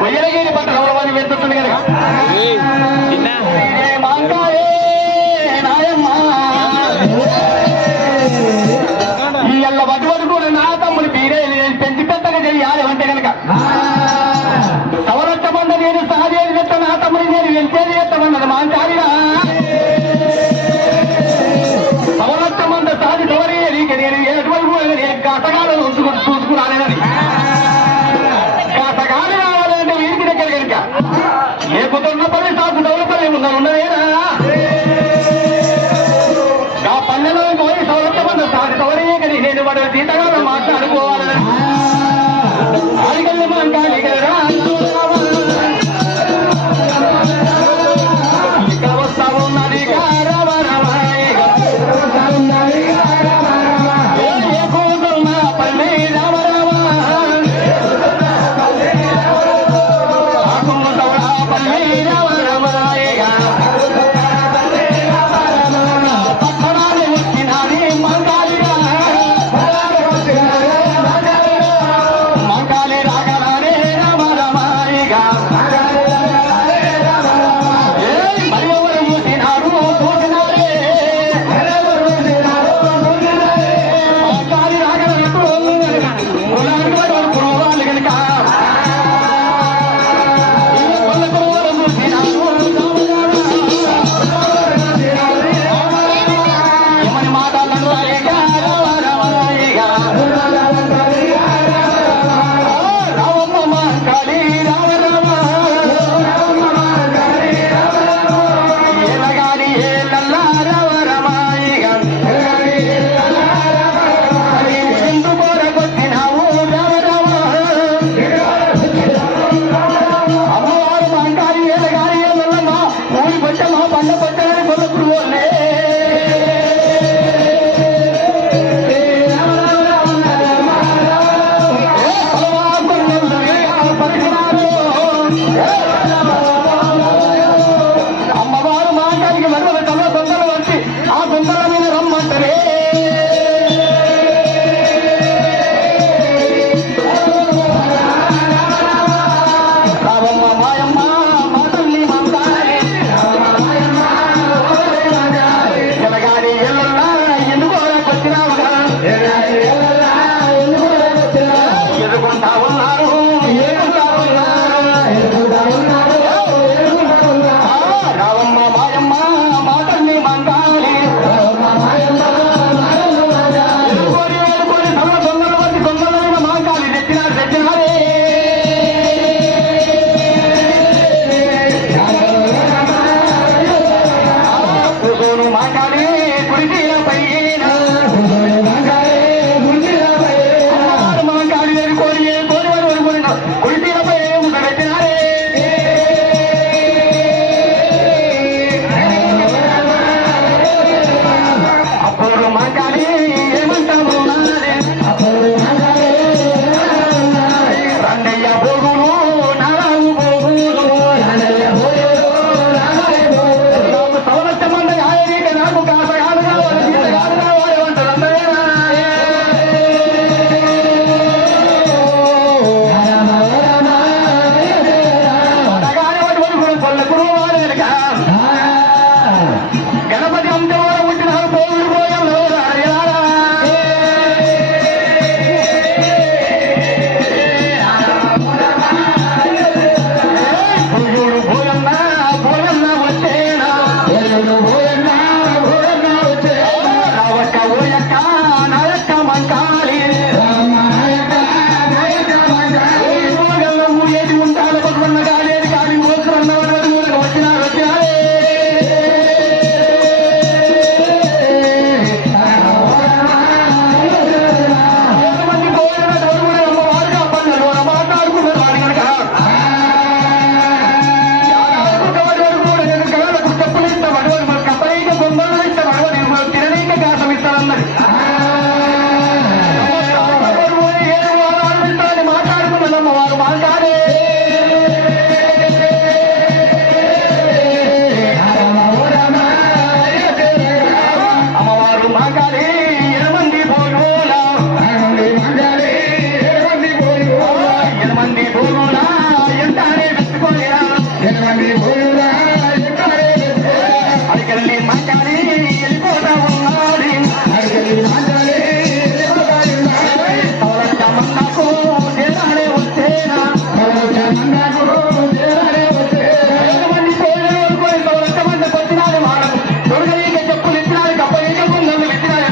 వయ్యలగిరి పట్ల గౌరవాన్ని వెళ్తుంది కనుక ఈ ఎల్ల వడ్డు కూడా నా తమ్ముని తీరే పెంచి పెద్దగా చెయ్యాలి అంటే కనుక సవరచ్చ బండ నేను సాధేది చెత్త నా తమ్ముని నేను వెళ్తేది చెత్తమన్నది మాంచాలిగా సవరచ్చ బండ సాధి సవరేది నేను ఎటువంటి గతగాలను చూసుకురాలేదని గతగాలు రావాలంటే వీరికి దగ్గర కనుక లేకుతున్నపల్లి సాకు డౌలపల్లి ఉన్నదేనా ఆ పల్లెలో పోయి సవరచ్చ బండ సాధి సవరే కానీ నేను వాడు జీతగాలు మాట్లాడుకోవాలని ఆడికల్లి మనం కాలి కదా మంకాలి రాగలనే రామ అన్నది. మాట్లాడుకున్నదమ్మ వారు మాట్లాడే అమ్మవారు మాట్లాడి 7 మంది పోగోలా 7 మంది పోగోలా ఎంతానే పెట్టుకోలేరా అడికెళ్ళి మాట్లాడి వెళ్ళిపోతా ఉన్నది మన్నాకు దేనాడే వచ్చేనా 7 మంది పోయిన మంది వచ్చినాడు వాడు దొరకలీక చెప్పులు ఇచ్చినాడు కప్ప ముందు ఇచ్చినాడు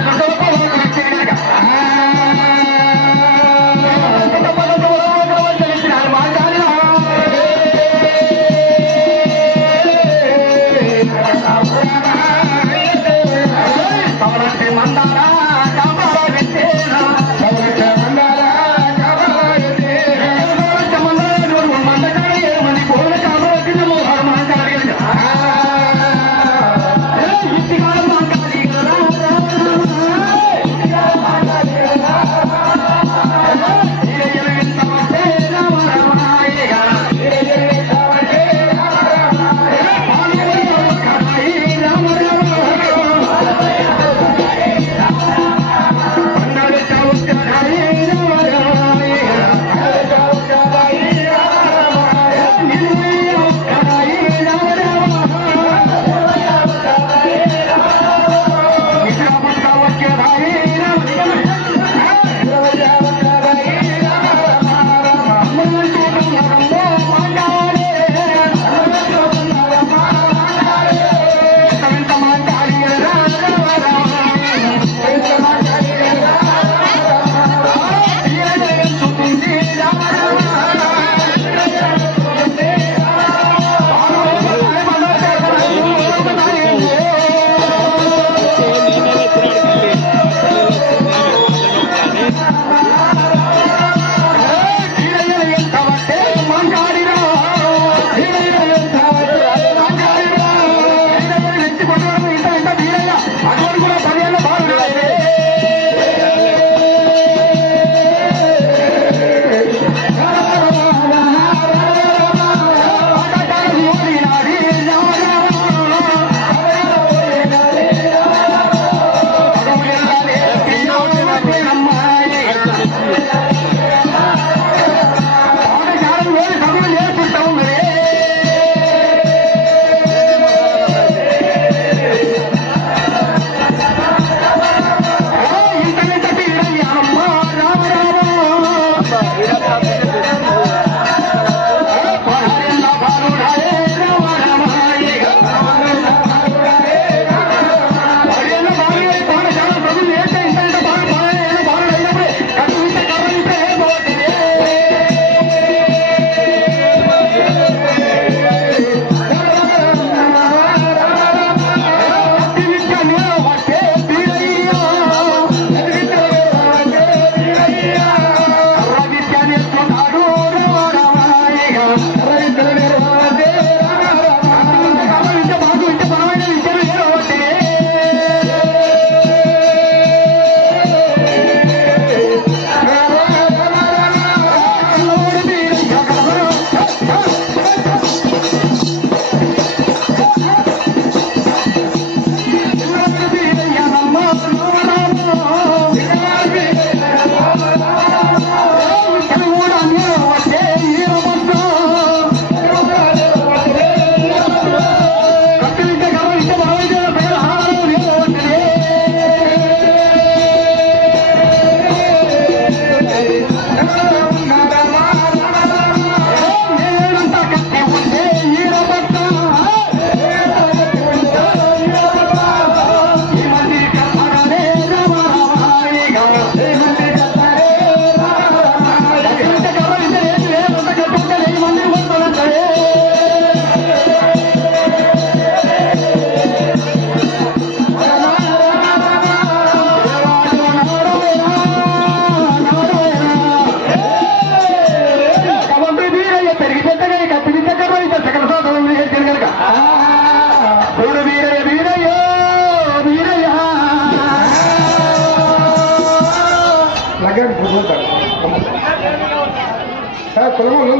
కులములు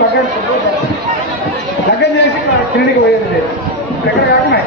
లగ్గం చేసి క్లినిక్ పోయేది లేదు ఎక్కడ కాకుండా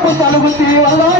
పుస్తలు గుర్తి వల్ల